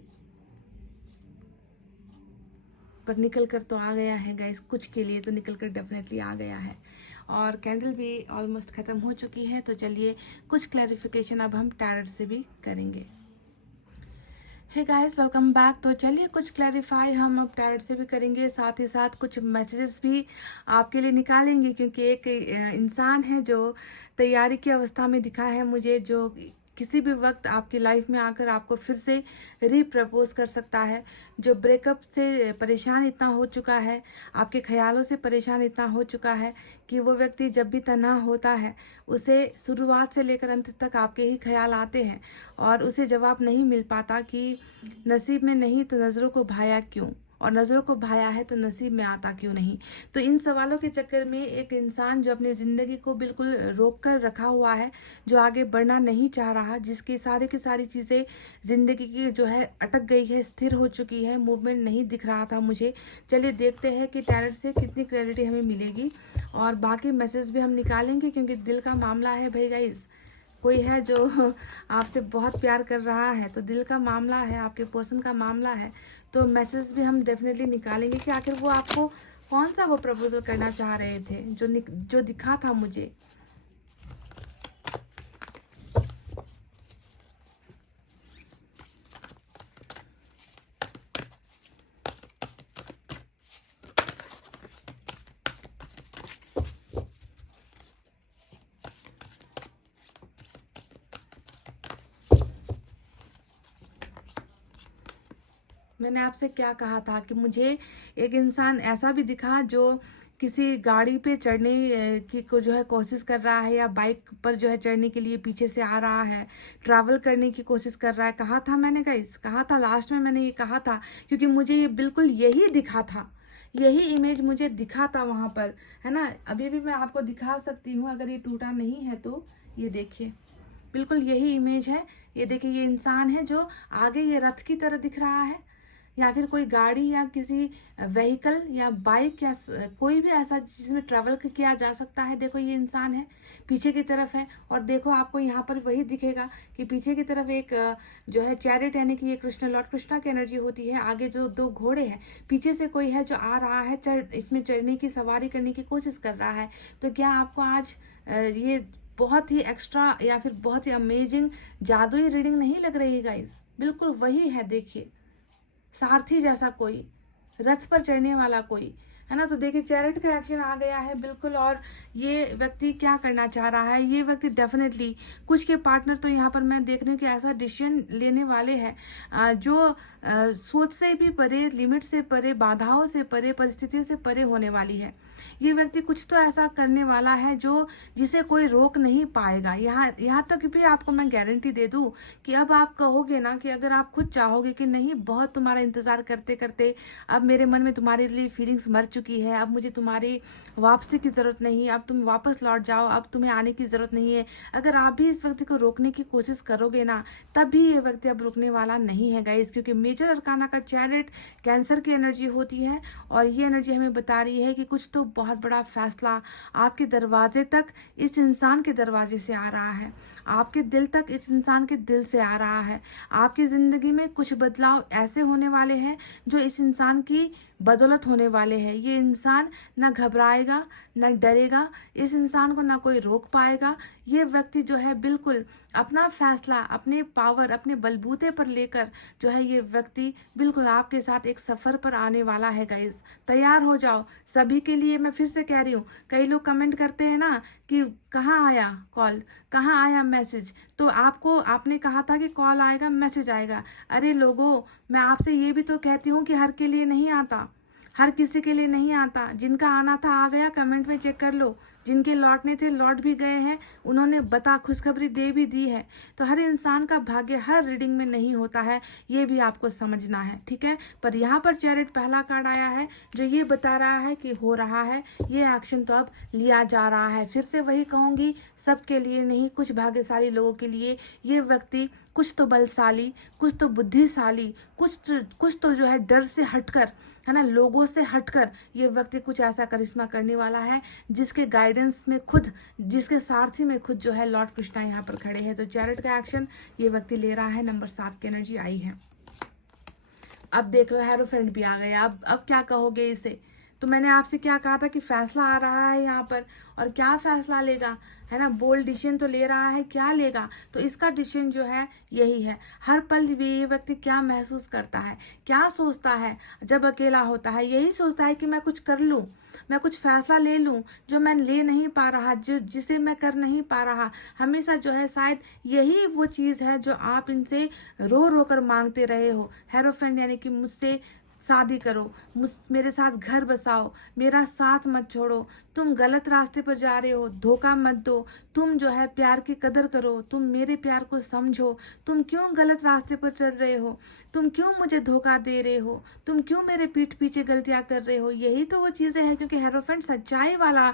पर निकल कर तो आ गया है गाइस। कुछ के लिए तो निकल कर डेफिनेटली आ गया है। और कैंडल भी ऑलमोस्ट ख़त्म हो चुकी है, तो चलिए कुछ क्लैरिफिकेशन अब हम टैरोट से भी करेंगे। Hey guys welcome back. तो चलिए कुछ क्लैरिफाई हम अब टैरोट से भी करेंगे, साथ ही साथ कुछ मैसेजेस भी आपके लिए निकालेंगे, क्योंकि एक इंसान है जो तैयारी की अवस्था में दिखा है मुझे, जो किसी भी वक्त आपकी लाइफ में आकर आपको फिर से रीप्रपोज कर सकता है, जो ब्रेकअप से परेशान इतना हो चुका है, आपके ख्यालों से परेशान इतना हो चुका है कि वो व्यक्ति जब भी तन्हा होता है उसे शुरुआत से लेकर अंत तक आपके ही ख्याल आते हैं और उसे जवाब नहीं मिल पाता कि नसीब में नहीं तो नज़रों को भाया क्यों, और नज़रों को भाया है तो नसीब में आता क्यों नहीं। तो इन सवालों के चक्कर में एक इंसान जो अपनी ज़िंदगी को बिल्कुल रोक कर रखा हुआ है, जो आगे बढ़ना नहीं चाह रहा, जिसकी सारी की सारी चीज़ें ज़िंदगी की जो है अटक गई है, स्थिर हो चुकी है, मूवमेंट नहीं दिख रहा था मुझे। चलिए देखते हैं कि टैरोट से कितनी क्लैरिटी हमें मिलेगी, और बाकी मैसेज भी हम निकालेंगे, क्योंकि दिल का मामला है भाई गाइस। कोई है जो आपसे बहुत प्यार कर रहा है, तो दिल का मामला है, आपके पर्सन का मामला है, तो मैसेज भी हम डेफिनेटली निकालेंगे कि आखिर वो आपको कौन सा वो प्रपोजल करना चाह रहे थे जो दिखा था मुझे। मैंने आपसे क्या कहा था कि मुझे एक इंसान ऐसा भी दिखा जो किसी गाड़ी पे चढ़ने की को जो है कोशिश कर रहा है, या बाइक पर जो है चढ़ने के लिए पीछे से आ रहा है, ट्रैवल करने की कोशिश कर रहा है। कहा था मैंने गाइस, कहा था लास्ट में मैंने ये कहा था, क्योंकि मुझे ये बिल्कुल यही दिखा था, यही इमेज मुझे दिखा था वहाँ पर, है ना। अभी भी मैं आपको दिखा सकती हूँ, अगर ये टूटा नहीं है तो ये देखिए, बिल्कुल यही इमेज है। ये देखिए, ये इंसान है जो आगे ये रथ की तरह दिख रहा है, या फिर कोई गाड़ी या किसी व्हीकल या बाइक या कोई भी ऐसा जिसमें ट्रैवल किया जा सकता है। देखो ये इंसान है, पीछे की तरफ है, और देखो आपको यहाँ पर वही दिखेगा कि पीछे की तरफ एक जो है चैरिट, यानी कि ये कृष्ण, लॉर्ड कृष्णा की एनर्जी होती है। आगे जो दो घोड़े हैं, पीछे से कोई है जो आ रहा है, इसमें चढ़ने की, सवारी करने की कोशिश कर रहा है। तो क्या आपको आज ये बहुत ही एक्स्ट्रा या फिर बहुत ही अमेजिंग जादुई रीडिंग नहीं लग रही है गाइस? बिल्कुल वही है। देखिए, सारथी जैसा कोई, रथ पर चढ़ने वाला कोई, है ना। तो देखिए चैरिट का एक्शन आ गया है बिल्कुल। और ये व्यक्ति क्या करना चाह रहा है? ये व्यक्ति डेफिनेटली, कुछ के पार्टनर तो यहाँ पर मैं देख रही हूँ कि ऐसा डिसीजन लेने वाले हैं जो सोच से भी परे, लिमिट से परे, बाधाओं से परे, परिस्थितियों से परे होने वाली है। ये व्यक्ति कुछ तो ऐसा करने वाला है जो जिसे कोई रोक नहीं पाएगा। यहाँ तक भी आपको मैं गारंटी दे दूँ कि अब आप कहोगे ना कि अगर आप खुद चाहोगे कि नहीं, बहुत तुम्हारा इंतज़ार करते करते अब मेरे मन में तुम्हारे लिए फीलिंग्स मर चुकी है, अब मुझे तुम्हारी वापसी की ज़रूरत नहीं, अब तुम वापस लौट जाओ, अब तुम्हें आने की ज़रूरत नहीं है। अगर आप भी इस व्यक्ति को रोकने की कोशिश करोगे ना, तब भी ये व्यक्ति अब रुकने वाला नहीं है गाइस, क्योंकि मेजर अरकाना का चैरिट कैंसर की एनर्जी होती है। और ये एनर्जी हमें बता रही है कि कुछ तो बहुत बड़ा फैसला आपके दरवाजे तक, इस इंसान के दरवाजे से आ रहा है, आपके दिल तक, इस इंसान के दिल से आ रहा है। आपकी ज़िंदगी में कुछ बदलाव ऐसे होने वाले हैं जो इस इंसान की बदौलत होने वाले हैं। ये इंसान ना घबराएगा, ना डरेगा, इस इंसान को ना कोई रोक पाएगा। ये व्यक्ति जो है बिल्कुल अपना फैसला, अपने पावर, अपने बलबूते पर लेकर जो है ये व्यक्ति बिल्कुल आपके साथ एक सफ़र पर आने वाला है गाइस। तैयार हो जाओ सभी के लिए। मैं फिर से कह रही हूँ, कई लोग कमेंट करते हैं ना कि कहाँ आया कॉल, कहाँ आया मैसेज, तो आपने कहा था कि कॉल आएगा, मैसेज आएगा। अरे लोगों, मैं आपसे ये भी तो कहती हूँ कि हर के लिए नहीं आता, हर किसी के लिए नहीं आता। जिनका आना था आ गया, कमेंट में चेक कर लो। जिनके लौटने थे लौट भी गए हैं, उन्होंने खुशखबरी दे भी दी है। तो हर इंसान का भाग्य हर रीडिंग में नहीं होता है, ये भी आपको समझना है, ठीक है। पर यहाँ पर चैरिट पहला कार्ड आया है जो ये बता रहा है कि हो रहा है, ये एक्शन तो अब लिया जा रहा है। फिर से वही कहूँगी, सबके लिए नहीं, कुछ भाग्यशाली लोगों के लिए ये व्यक्ति कुछ तो बलशाली, कुछ तो बुद्धिशाली, कुछ तो जो है डर से हटकर, है ना, लोगों से हटकर ये व्यक्ति कुछ ऐसा करिश्मा करने वाला है जिसके गाइडेंस में खुद, जिसके सारथी में खुद जो है लॉर्ड कृष्णा यहाँ पर खड़े हैं। तो चैरिट का एक्शन ये व्यक्ति ले रहा है। नंबर 7 की एनर्जी आई है। अब देख लो, हेरोफेंट भी आ गया। अब क्या कहोगे इसे? तो मैंने आपसे क्या कहा था कि फैसला आ रहा है यहाँ पर, और क्या फैसला लेगा, है ना, बोल्ड डिसीजन तो ले रहा है, क्या लेगा? तो इसका डिसीजन जो है यही है। हर पल भी ये व्यक्ति क्या महसूस करता है, क्या सोचता है जब अकेला होता है? यही सोचता है कि मैं कुछ कर लूँ, मैं कुछ फैसला ले लूँ जो मैं ले नहीं पा रहा, जिसे मैं कर नहीं पा रहा। हमेशा जो है शायद यही वो चीज़ है जो आप इनसे रो रो कर मांगते रहे हो। हेरोफेंट यानी कि मुझसे शादी करो, मेरे साथ घर बसाओ, मेरा साथ मत छोड़ो, तुम गलत रास्ते पर जा रहे हो, धोखा मत दो, तुम जो है प्यार की कदर करो, तुम मेरे प्यार को समझो, तुम क्यों गलत रास्ते पर चल रहे हो, तुम क्यों मुझे धोखा दे रहे हो, तुम क्यों मेरे पीठ पीछे गलतियां कर रहे हो। यही तो वो चीज़ें हैं, क्योंकि हेरोफेंट सच्चाई वाला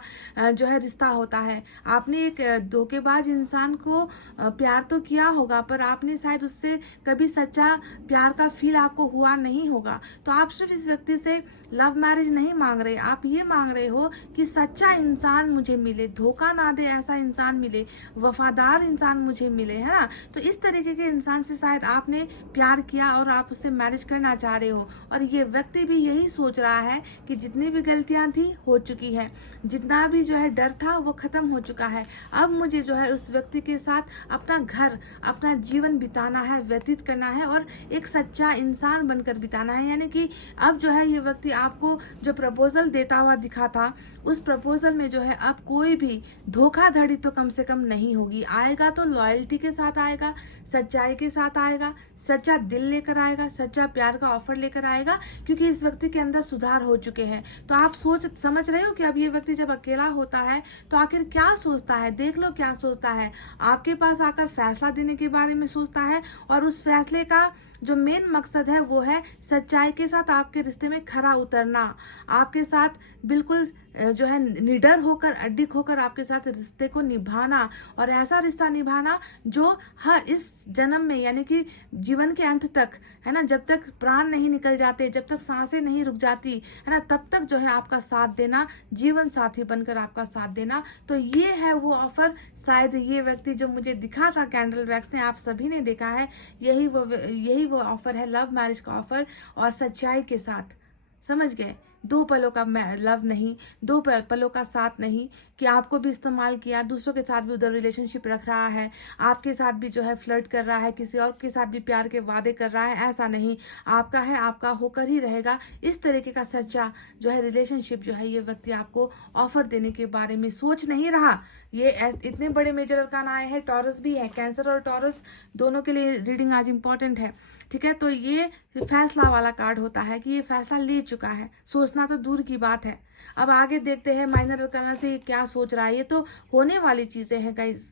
जो है रिश्ता होता है। आपने एक धोखेबाज इंसान को प्यार तो किया होगा, पर आपने शायद उससे कभी सच्चा प्यार का फील आपको हुआ नहीं होगा। तो आप सिर्फ इस व्यक्ति से लव मैरिज नहीं मांग रहे, आप ये मांग रहे हो कि सच्चा इंसान मुझे मिले, धोखा ना दे ऐसा इंसान मिले, वफादार इंसान मुझे मिले, है ना। तो इस तरीके के इंसान से शायद आपने प्यार किया और आप उससे मैरिज करना चाह रहे हो। और ये व्यक्ति भी यही सोच रहा है कि जितनी भी गलतियां थी हो चुकी है, जितना भी जो है डर था वो खत्म हो चुका है। अब मुझे जो है उस व्यक्ति के साथ अपना घर, अपना जीवन बिताना है, व्यतीत करना है और एक सच्चा इंसान बनकर बिताना है। यानी कि क्योंकि अब जो है ये व्यक्ति आपको जो प्रपोजल देता हुआ दिखा था, उस प्रपोजल में जो है अब कोई भी धोखाधड़ी तो कम से कम नहीं होगी। आएगा तो लॉयल्टी के साथ आएगा, सच्चाई के साथ आएगा, सच्चा दिल लेकर आएगा, सच्चा प्यार का ऑफर लेकर आएगा, क्योंकि इस व्यक्ति के अंदर सुधार हो चुके हैं। तो आप समझ रहे हो कि अब ये व्यक्ति जब अकेला होता है तो आखिर क्या सोचता है। देख लो क्या सोचता है। आपके पास आकर फैसला देने के बारे में सोचता है, और उस फैसले का जो मेन मकसद है वो है सच्चाई के साथ आपके रिश्ते में खरा उतरना, आपके साथ बिल्कुल जो है निडर होकर, अडिग होकर आपके साथ रिश्ते को निभाना, और ऐसा रिश्ता निभाना जो हर इस जन्म में, यानी कि जीवन के अंत तक, है ना, जब तक प्राण नहीं निकल जाते, जब तक सांसें नहीं रुक जाती, है ना, तब तक जो है आपका साथ देना, जीवन साथी बनकर आपका साथ देना। तो ये है वो ऑफर। शायद ये व्यक्ति जो मुझे दिखा था कैंडल वैक्स ने, आप सभी ने देखा है, यही वो ऑफर है, लव मैरिज का ऑफर, और सच्चाई के साथ। समझ गए? 2 पलों का लव नहीं, 2 पलों का साथ नहीं, कि आपको भी इस्तेमाल किया, दूसरों के साथ भी उधर रिलेशनशिप रख रहा है, आपके साथ भी जो है फ्लर्ट कर रहा है, किसी और के साथ भी प्यार के वादे कर रहा है। ऐसा नहीं, आपका है, आपका होकर ही रहेगा। इस तरीके का सच्चा जो है रिलेशनशिप जो है ये व्यक्ति आपको ऑफर देने के बारे में सोच नहीं रहा। ये इतने बड़े मेजर अरकान आए हैं, टॉरस भी है, कैंसर और टॉरस दोनों के लिए रीडिंग आज इंपॉर्टेंट है। ठीक है, तो ये फैसला वाला कार्ड होता है कि ये फैसला ले चुका है, सोचना तो दूर की बात है। अब आगे देखते हैं माइनर अरकान से ये क्या सोच रहा है। ये तो होने वाली चीजें हैं गाइज,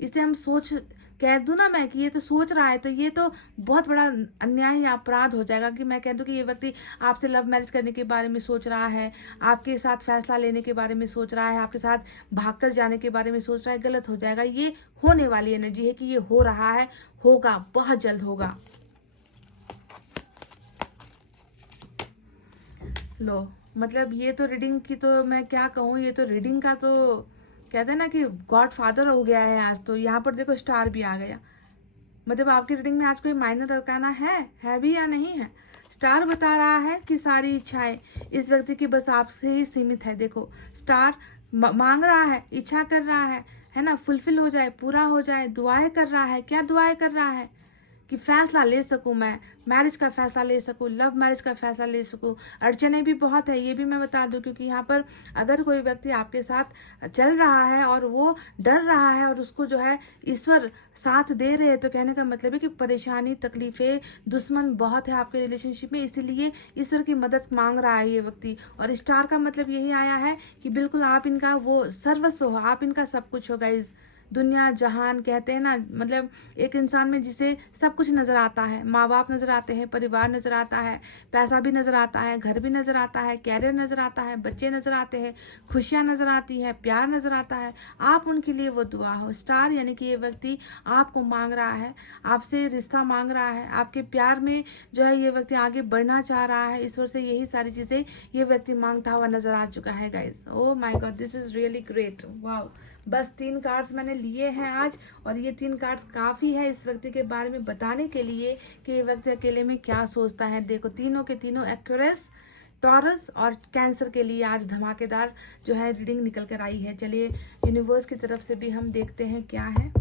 इसे हम सोच कह दूं ना मैं कि ये तो सोच रहा है, तो ये तो बहुत बड़ा अन्याय या अपराध हो जाएगा कि मैं कह दूं कि ये व्यक्ति आपसे लव मैरिज करने के बारे में सोच रहा है, आपके साथ फैसला लेने के बारे में सोच रहा है, आपके साथ भागकर जाने के बारे में सोच रहा है। गलत हो जाएगा। ये होने वाली एनर्जी है कि ये हो रहा है, होगा, बहुत जल्द होगा। लो, मतलब ये तो रीडिंग की तो मैं क्या कहूँ, ये तो रीडिंग का तो कहते हैं ना कि गॉड फादर हो गया है आज तो। यहाँ पर देखो स्टार भी आ गया, मतलब आपकी रीडिंग में आज कोई माइनर अरकाना है भी या नहीं है। स्टार बता रहा है कि सारी इच्छाएं इस व्यक्ति की बस आपसे ही सीमित है। देखो स्टार मांग रहा है, इच्छा कर रहा है ना, फुलफिल हो जाए, पूरा हो जाए, दुआएं कर रहा है। क्या दुआएं कर रहा है? कि फैसला ले सकूं, मैं मैरिज का फैसला ले सकूं, लव मैरिज का फैसला ले सकूं। अड़चने भी बहुत है, ये भी मैं बता दूं, क्योंकि यहाँ पर अगर कोई व्यक्ति आपके साथ चल रहा है और वो डर रहा है और उसको जो है ईश्वर साथ दे रहे हैं, तो कहने का मतलब है कि परेशानी, तकलीफें, दुश्मन बहुत है आपके रिलेशनशिप में, इसीलिए ईश्वर की मदद मांग रहा है ये व्यक्ति। और स्टार का मतलब यही आया है कि बिल्कुल आप इनका वो सर्वस्व हो, आप इनका सब कुछ हो गाइज। दुनिया जहान कहते हैं ना, मतलब एक इंसान में जिसे सब कुछ नजर आता है, माँ बाप नजर आते हैं, परिवार नजर आता है, पैसा भी नजर आता है, घर भी नजर आता है, कैरियर नजर आता है, बच्चे नजर आते हैं, खुशियाँ नजर आती है, प्यार नजर आता है। आप उनके लिए वो दुआ हो। स्टार यानी कि ये व्यक्ति आपको मांग रहा है, आपसे रिश्ता मांग रहा है, आपके प्यार में जो है ये व्यक्ति आगे बढ़ना चाह रहा है। ईश्वर से यही सारी चीजें ये व्यक्ति मांगता हुआ नजर आ चुका है guys. Oh my God, this is really great. Wow, बस 3 कार्ड्स मैंने लिए हैं आज, और ये 3 कार्ड्स काफ़ी है इस व्यक्ति के बारे में बताने के लिए कि ये व्यक्ति अकेले में क्या सोचता है। देखो तीनों के तीनों एक्वेरियस, टॉरस और कैंसर के लिए आज धमाकेदार जो है रीडिंग निकल कर आई है। चलिए यूनिवर्स की तरफ से भी हम देखते हैं क्या है।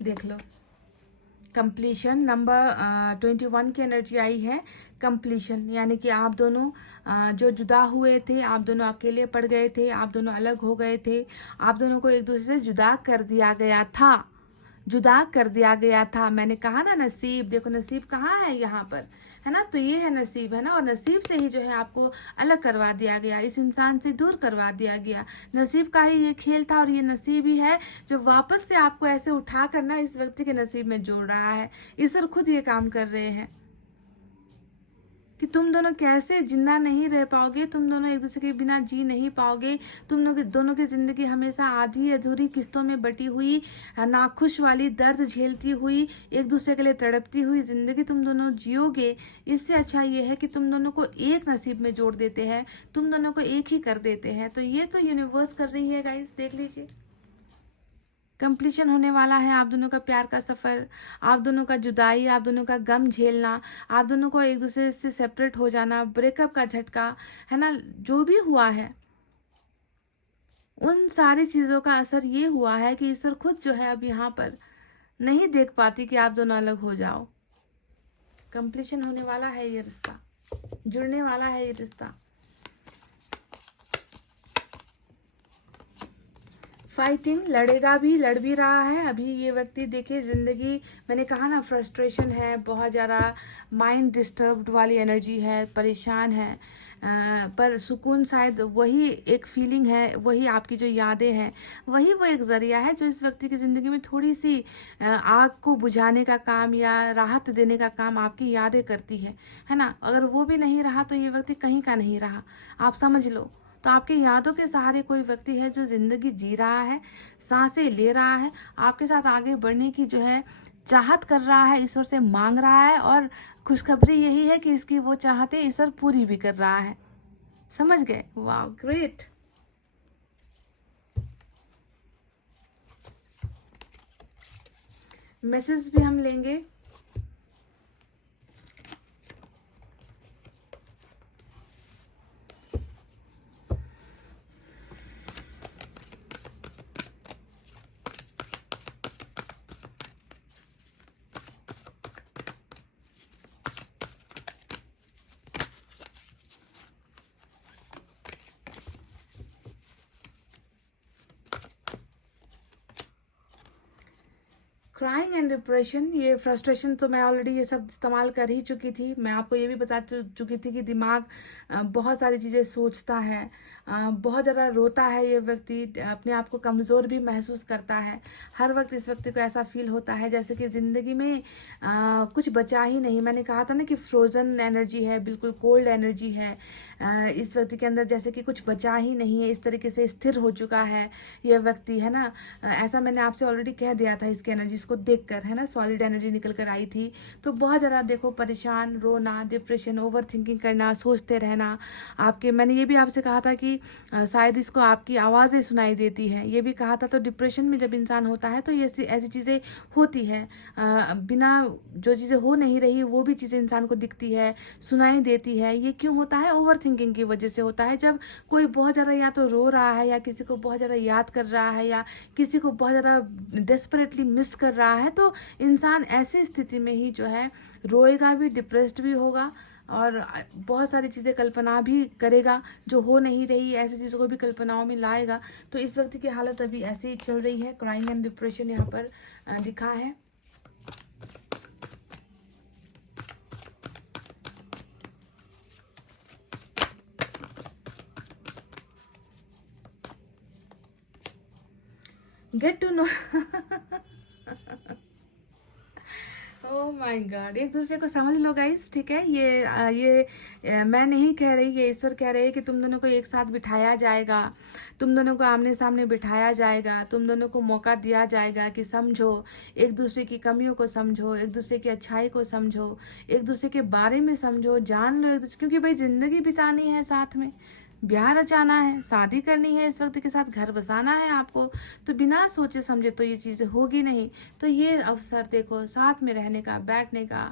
देख लो, कंप्लीशन नंबर 21 की एनर्जी आई है। कंप्लीशन यानी कि आप दोनों जो जुदा हुए थे, आप दोनों अकेले पड़ गए थे, आप दोनों अलग हो गए थे, आप दोनों को एक दूसरे से जुदा कर दिया गया था, जुदा कर दिया गया था। मैंने कहा ना नसीब, देखो नसीब कहाँ है यहाँ पर, है ना, तो ये है नसीब, है ना। और नसीब से ही जो है आपको अलग करवा दिया गया, इस इंसान से दूर करवा दिया गया। नसीब का ही ये खेल था, और ये नसीब ही है जो वापस से आपको ऐसे उठा करना इस व्यक्ति के नसीब में जोड़ रहा है। ईश्वर खुद ये काम कर रहे हैं कि तुम दोनों कैसे जिंदा नहीं रह पाओगे, तुम दोनों एक दूसरे के बिना जी नहीं पाओगे, तुम दोनों की जिंदगी हमेशा आधी अधूरी किस्तों में बटी हुई, नाखुश वाली, दर्द झेलती हुई, एक दूसरे के लिए तड़पती हुई जिंदगी तुम दोनों जियोगे। इससे अच्छा ये है कि तुम दोनों को एक नसीब में जोड़ देते हैं, तुम दोनों को एक ही कर देते हैं। तो ये तो यूनिवर्स कर रही है गाइस, देख लीजिए। कंप्लीशन होने वाला है आप दोनों का प्यार का सफ़र, आप दोनों का जुदाई, आप दोनों का गम झेलना, आप दोनों को एक दूसरे से सेपरेट हो जाना, ब्रेकअप का झटका, है ना, जो भी हुआ है उन सारी चीज़ों का असर ये हुआ है कि ईश्वर खुद जो है अब यहाँ पर नहीं देख पाती कि आप दोनों अलग हो जाओ। कंप्लीशन होने वाला है ये रिश्ता, जुड़ने वाला है ये रिश्ता। फाइटिंग, लड़ेगा भी, लड़ भी रहा है अभी ये व्यक्ति। देखिए ज़िंदगी, मैंने कहा ना, फ्रस्ट्रेशन है, बहुत ज़्यादा माइंड डिस्टर्ब्ड वाली एनर्जी है, परेशान है, पर सुकून शायद वही एक फीलिंग है, वही आपकी जो यादें हैं, वही वो एक ज़रिया है जो इस व्यक्ति की ज़िंदगी में थोड़ी सी आग को बुझाने का काम या राहत देने का काम आपकी यादें करती है ना। अगर वो भी नहीं रहा तो ये व्यक्ति कहीं का नहीं रहा, आप समझ लो। तो आपके यादों के सहारे कोई व्यक्ति है जो ज़िंदगी जी रहा है, सांसें ले रहा है, आपके साथ आगे बढ़ने की जो है चाहत कर रहा है, ईश्वर से मांग रहा है, और खुशखबरी यही है कि इसकी वो चाहतें ईश्वर पूरी भी कर रहा है। समझ गए? वाह, ग्रेट। मैसेज भी हम लेंगे। क्राइंग एंड डिप्रेशन, ये फ्रस्ट्रेशन तो मैं ऑलरेडी ये सब इस्तेमाल कर ही चुकी थी। मैं आपको ये भी बता चुकी थी कि दिमाग बहुत सारी चीज़ें सोचता है, बहुत ज़्यादा रोता है ये व्यक्ति, अपने आप को कमज़ोर भी महसूस करता है। हर वक्त इस व्यक्ति को ऐसा फील होता है जैसे कि ज़िंदगी में कुछ बचा ही नहीं। मैंने कहा था ना कि फ्रोज़न एनर्जी है, बिल्कुल कोल्ड एनर्जी है इस व्यक्ति के अंदर, जैसे कि कुछ बचा ही नहीं है, इस तरीके से स्थिर हो चुका है ये व्यक्ति, है ना। ऐसा मैंने आपसे ऑलरेडी कह दिया था इसकी एनर्जी को देखकर, है ना, सॉलिड एनर्जी निकल कर आई थी। तो बहुत ज़्यादा देखो परेशान, रोना, डिप्रेशन, ओवर थिंकिंग करना, सोचते रहना। आपके, मैंने ये भी आपसे कहा था कि शायद इसको आपकी आवाज़ें सुनाई देती हैं, ये भी कहा था। तो डिप्रेशन में जब इंसान होता है तो ये ऐसी चीज़ें होती हैं, बिना जो चीज़ें हो नहीं रही वो भी चीज़ें इंसान को दिखती है, सुनाई देती है। ये क्यों होता है? ओवर थिंकिंग की वजह से होता है। जब कोई बहुत ज़्यादा या तो रो रहा है, या किसी को बहुत ज़्यादा याद कर रहा है, या किसी को बहुत ज़्यादा डेस्परेटली मिस कर रहा है, तो इंसान ऐसी स्थिति में ही जो है रोएगा भी, डिप्रेस्ड भी होगा, और बहुत सारी चीज़ें कल्पना भी करेगा जो हो नहीं रही, ऐसी चीज़ों को भी कल्पनाओं में लाएगा। तो इस व्यक्ति की हालत अभी ऐसे ही चल रही है। क्राइंग एंड डिप्रेशन यहाँ पर दिखा है। Get to know oh my God, एक दूसरे को समझ लो गाइस, ठीक है। मैं नहीं कह रही, ये ईश्वर कह रहे हैं कि तुम दोनों को एक साथ बिठाया जाएगा, तुम दोनों को आमने सामने बिठाया जाएगा, तुम दोनों को मौका दिया जाएगा कि समझो, एक दूसरे की कमियों को समझो, एक दूसरे की अच्छाई को समझो, एक दूसरे के बारे में समझो, जान लो एक दूसरे, क्योंकि भाई ज़िंदगी बितानी है साथ में, ब्याह रचाना है, शादी करनी है इस व्यक्ति के साथ, घर बसाना है आपको। तो बिना सोचे समझे तो ये चीज़ें होगी नहीं। तो ये अवसर देखो साथ में रहने का, बैठने का,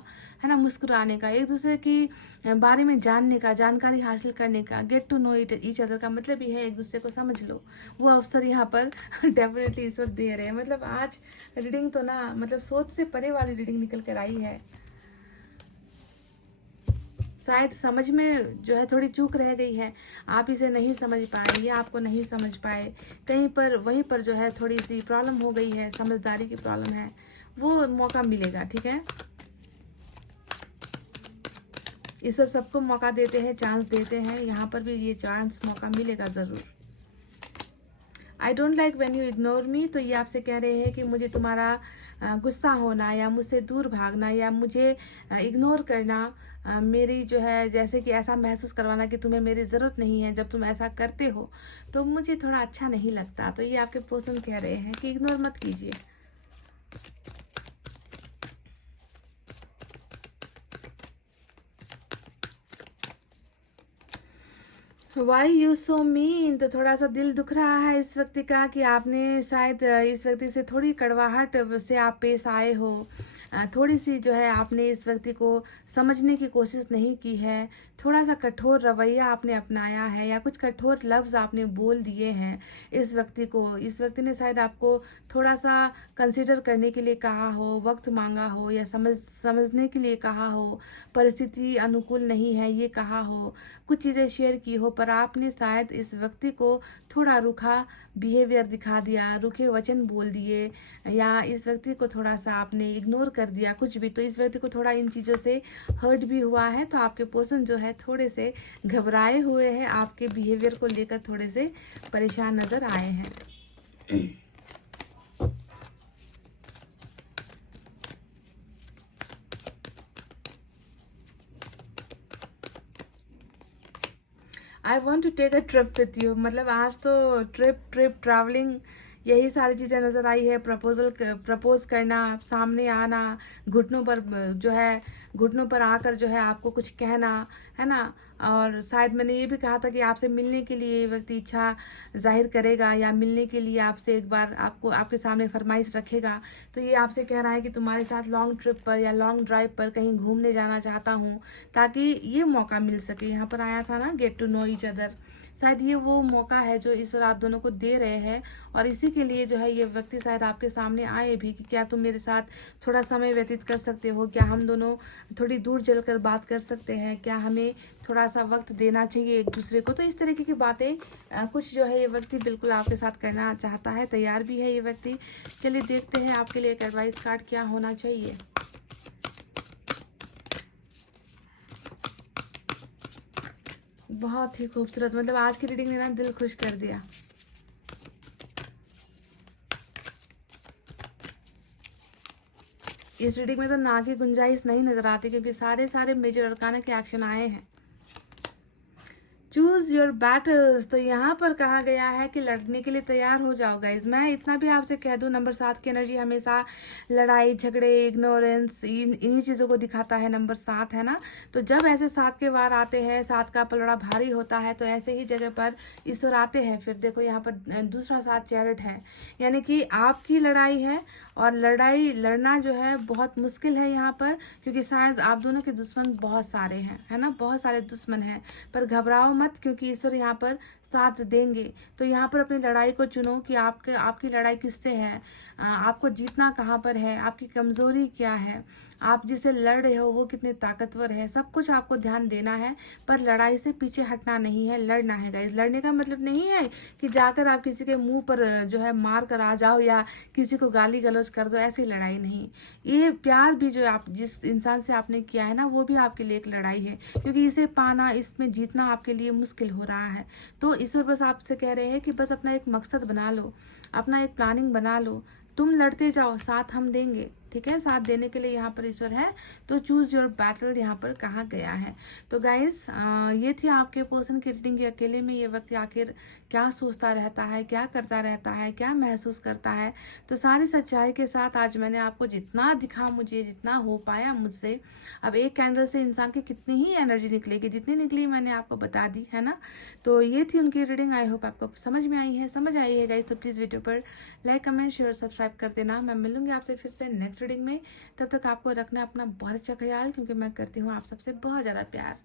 है ना, मुस्कुराने का, एक दूसरे की बारे में जानने का, जानकारी हासिल करने का, get to know each other का मतलब ये है एक दूसरे को समझ लो। वो अवसर यहाँ पर डेफिनेटली ईश्वर दे रहे हैं। मतलब आज रीडिंग तो ना, मतलब सोच से परे वाली रीडिंग निकल कर आई है। शायद समझ में जो है थोड़ी चूक रह गई है, आप इसे नहीं समझ पाए, ये आपको नहीं समझ पाए, कहीं पर वहीं पर जो है थोड़ी सी प्रॉब्लम हो गई है, समझदारी की प्रॉब्लम है, वो मौका मिलेगा, ठीक है। ईश्वर सबको मौका देते हैं, चांस देते हैं, यहाँ पर भी ये चांस, मौका मिलेगा ज़रूर। I don't like when you ignore me, तो ये आपसे कह रहे हैं कि मुझे तुम्हारा गुस्सा होना, या मुझसे दूर भागना, या मुझे इग्नोर करना, मेरी जो है जैसे कि ऐसा महसूस करवाना कि तुम्हें मेरी ज़रूरत नहीं है, जब तुम ऐसा करते हो तो मुझे थोड़ा अच्छा नहीं लगता। तो ये आपके पर्सन कह रहे हैं कि इग्नोर मत कीजिए। वाई यू सो मीन, तो थोड़ा सा दिल दुख रहा है इस व्यक्ति का कि आपने शायद इस व्यक्ति से थोड़ी कड़वाहट से आप पेश आए हो। थोड़ी सी जो है आपने इस व्यक्ति को समझने की कोशिश नहीं की है, थोड़ा सा कठोर रवैया आपने अपनाया है या कुछ कठोर लफ्ज़ आपने बोल दिए हैं इस व्यक्ति को। इस व्यक्ति ने शायद आपको थोड़ा सा कंसिडर करने के लिए कहा हो, वक्त मांगा हो या समझने के लिए कहा हो, परिस्थिति अनुकूल नहीं है ये कहा हो, कुछ चीज़ें शेयर की हो, पर आपने शायद इस व्यक्ति को थोड़ा रूखा बिहेवियर दिखा दिया, रूखे वचन बोल दिए या इस व्यक्ति को थोड़ा सा आपने इग्नोर कर दिया, कुछ भी। तो इस व्यक्ति को थोड़ा इन चीज़ों से हर्ट भी हुआ है। तो आपके पर्सन जो है थोड़े से घबराए हुए हैं, आपके बिहेवियर को लेकर थोड़े से परेशान नज़र आए हैं। I want to take a trip with you, मतलब आज तो ट्रिप ट्रैवलिंग यही सारी चीज़ें नज़र आई है। प्रपोज करना, सामने आना, घुटनों पर जो है घुटनों पर आकर जो है आपको कुछ कहना, है ना। और शायद मैंने ये भी कहा था कि आपसे मिलने के लिए ये व्यक्ति इच्छा जाहिर करेगा या मिलने के लिए आपसे एक बार आपको आपके सामने फरमाइश रखेगा। तो ये आपसे कह रहा है कि तुम्हारे साथ लॉन्ग ट्रिप पर या लॉन्ग ड्राइव पर कहीं घूमने जाना चाहता हूँ, ताकि ये मौका मिल सके। यहाँ पर आया था ना get to know each other, शायद ये वो मौका है जो ईश्वर आप दोनों को दे रहे हैं। और इसी के लिए जो है ये व्यक्ति शायद आपके सामने आए भी कि क्या तुम मेरे साथ थोड़ा समय व्यतीत कर सकते हो, क्या हम दोनों थोड़ी दूर चलकर बात कर सकते हैं, क्या हमें थोड़ा सा वक्त देना चाहिए एक दूसरे को। तो इस तरीके की बातें कुछ जो है ये व्यक्ति बिल्कुल आपके साथ करना चाहता है, तैयार भी है ये व्यक्ति। चलिए देखते हैं आपके लिए एक एडवाइस कार्ड क्या होना चाहिए। बहुत ही खूबसूरत, मतलब आज की रीडिंग ने ना दिल खुश कर दिया। इस रीडिंग में तो ना की गुंजाइश नहीं नजर आती, क्योंकि सारे मेजर अरकाना के एक्शन आए हैं। चूज योर बैटल्स, तो यहाँ पर कहा गया है कि लड़ने के लिए तैयार हो जाओ गाइज। मैं इतना भी आपसे कह दूं, नंबर 7 की एनर्जी हमेशा लड़ाई झगड़े इग्नोरेंस इन्हीं चीज़ों को दिखाता है। नंबर 7 है ना, तो जब ऐसे 7 के वार आते हैं, 7 का पलड़ा भारी होता है, तो ऐसे ही जगह पर ईश्वर आते हैं। फिर देखो यहाँ पर दूसरा 7 चैरिट है, यानी कि आपकी लड़ाई है और लड़ाई लड़ना जो है बहुत मुश्किल है यहाँ पर, क्योंकि शायद आप दोनों के दुश्मन बहुत सारे हैं, है ना, बहुत सारे दुश्मन हैं। पर घबराओ मत, क्योंकि ईश्वर यहाँ पर साथ देंगे। तो यहाँ पर अपनी लड़ाई को चुनो कि आपकी लड़ाई किससे है, आपको जीतना कहाँ पर है, आपकी कमजोरी क्या है, आप जिसे लड़ रहे हो वो कितने ताकतवर है, सब कुछ आपको ध्यान देना है। पर लड़ाई से पीछे हटना नहीं है, लड़ना है गाइस। लड़ने का मतलब नहीं है कि जाकर आप किसी के मुंह पर जो है मार कर आ जाओ या किसी को गाली गलौज कर दो, ऐसी लड़ाई नहीं। ये प्यार भी जो आप जिस इंसान से आपने किया है ना, वो भी आपके लिए एक लड़ाई है, क्योंकि इसे पाना, इसमें जीतना आपके लिए मुश्किल हो रहा है। तो ईश्वर बस आपसे कह रहे हैं कि बस अपना एक मकसद बना लो, अपना एक प्लानिंग बना लो, तुम लड़ते जाओ, साथ हम देंगे। ठीक है, साथ देने के लिए यहाँ पर ईश्वर है। तो चूज योर बैटल यहाँ पर कहा गया है। तो गाइस ये थी आपके पर्सन की रीडिंग। अकेले में ये व्यक्ति आखिर क्या सोचता रहता है, क्या करता रहता है, क्या महसूस करता है। तो सारी सच्चाई के साथ आज मैंने आपको जितना दिखा, मुझे जितना हो पाया मुझसे। अब एक कैंडल से इंसान की कितनी ही एनर्जी निकलेगी, जितनी निकली मैंने आपको बता दी, है ना। तो ये थी उनकी रीडिंग। आई होप आपको समझ में आई है गाइस। तो प्लीज़ वीडियो पर लाइक कमेंट शेयर सब्सक्राइब कर देना। मैं मिलूंगी आपसे फिर से नेक्स्ट रीडिंग में। तब तक आपको रखना अपना बहुत अच्छा ख्याल, क्योंकि मैं करती हूँ आप सबसे बहुत ज़्यादा प्यार।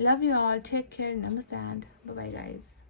Love you all, take care, नमस्ते एंड बाय बाय गाइस।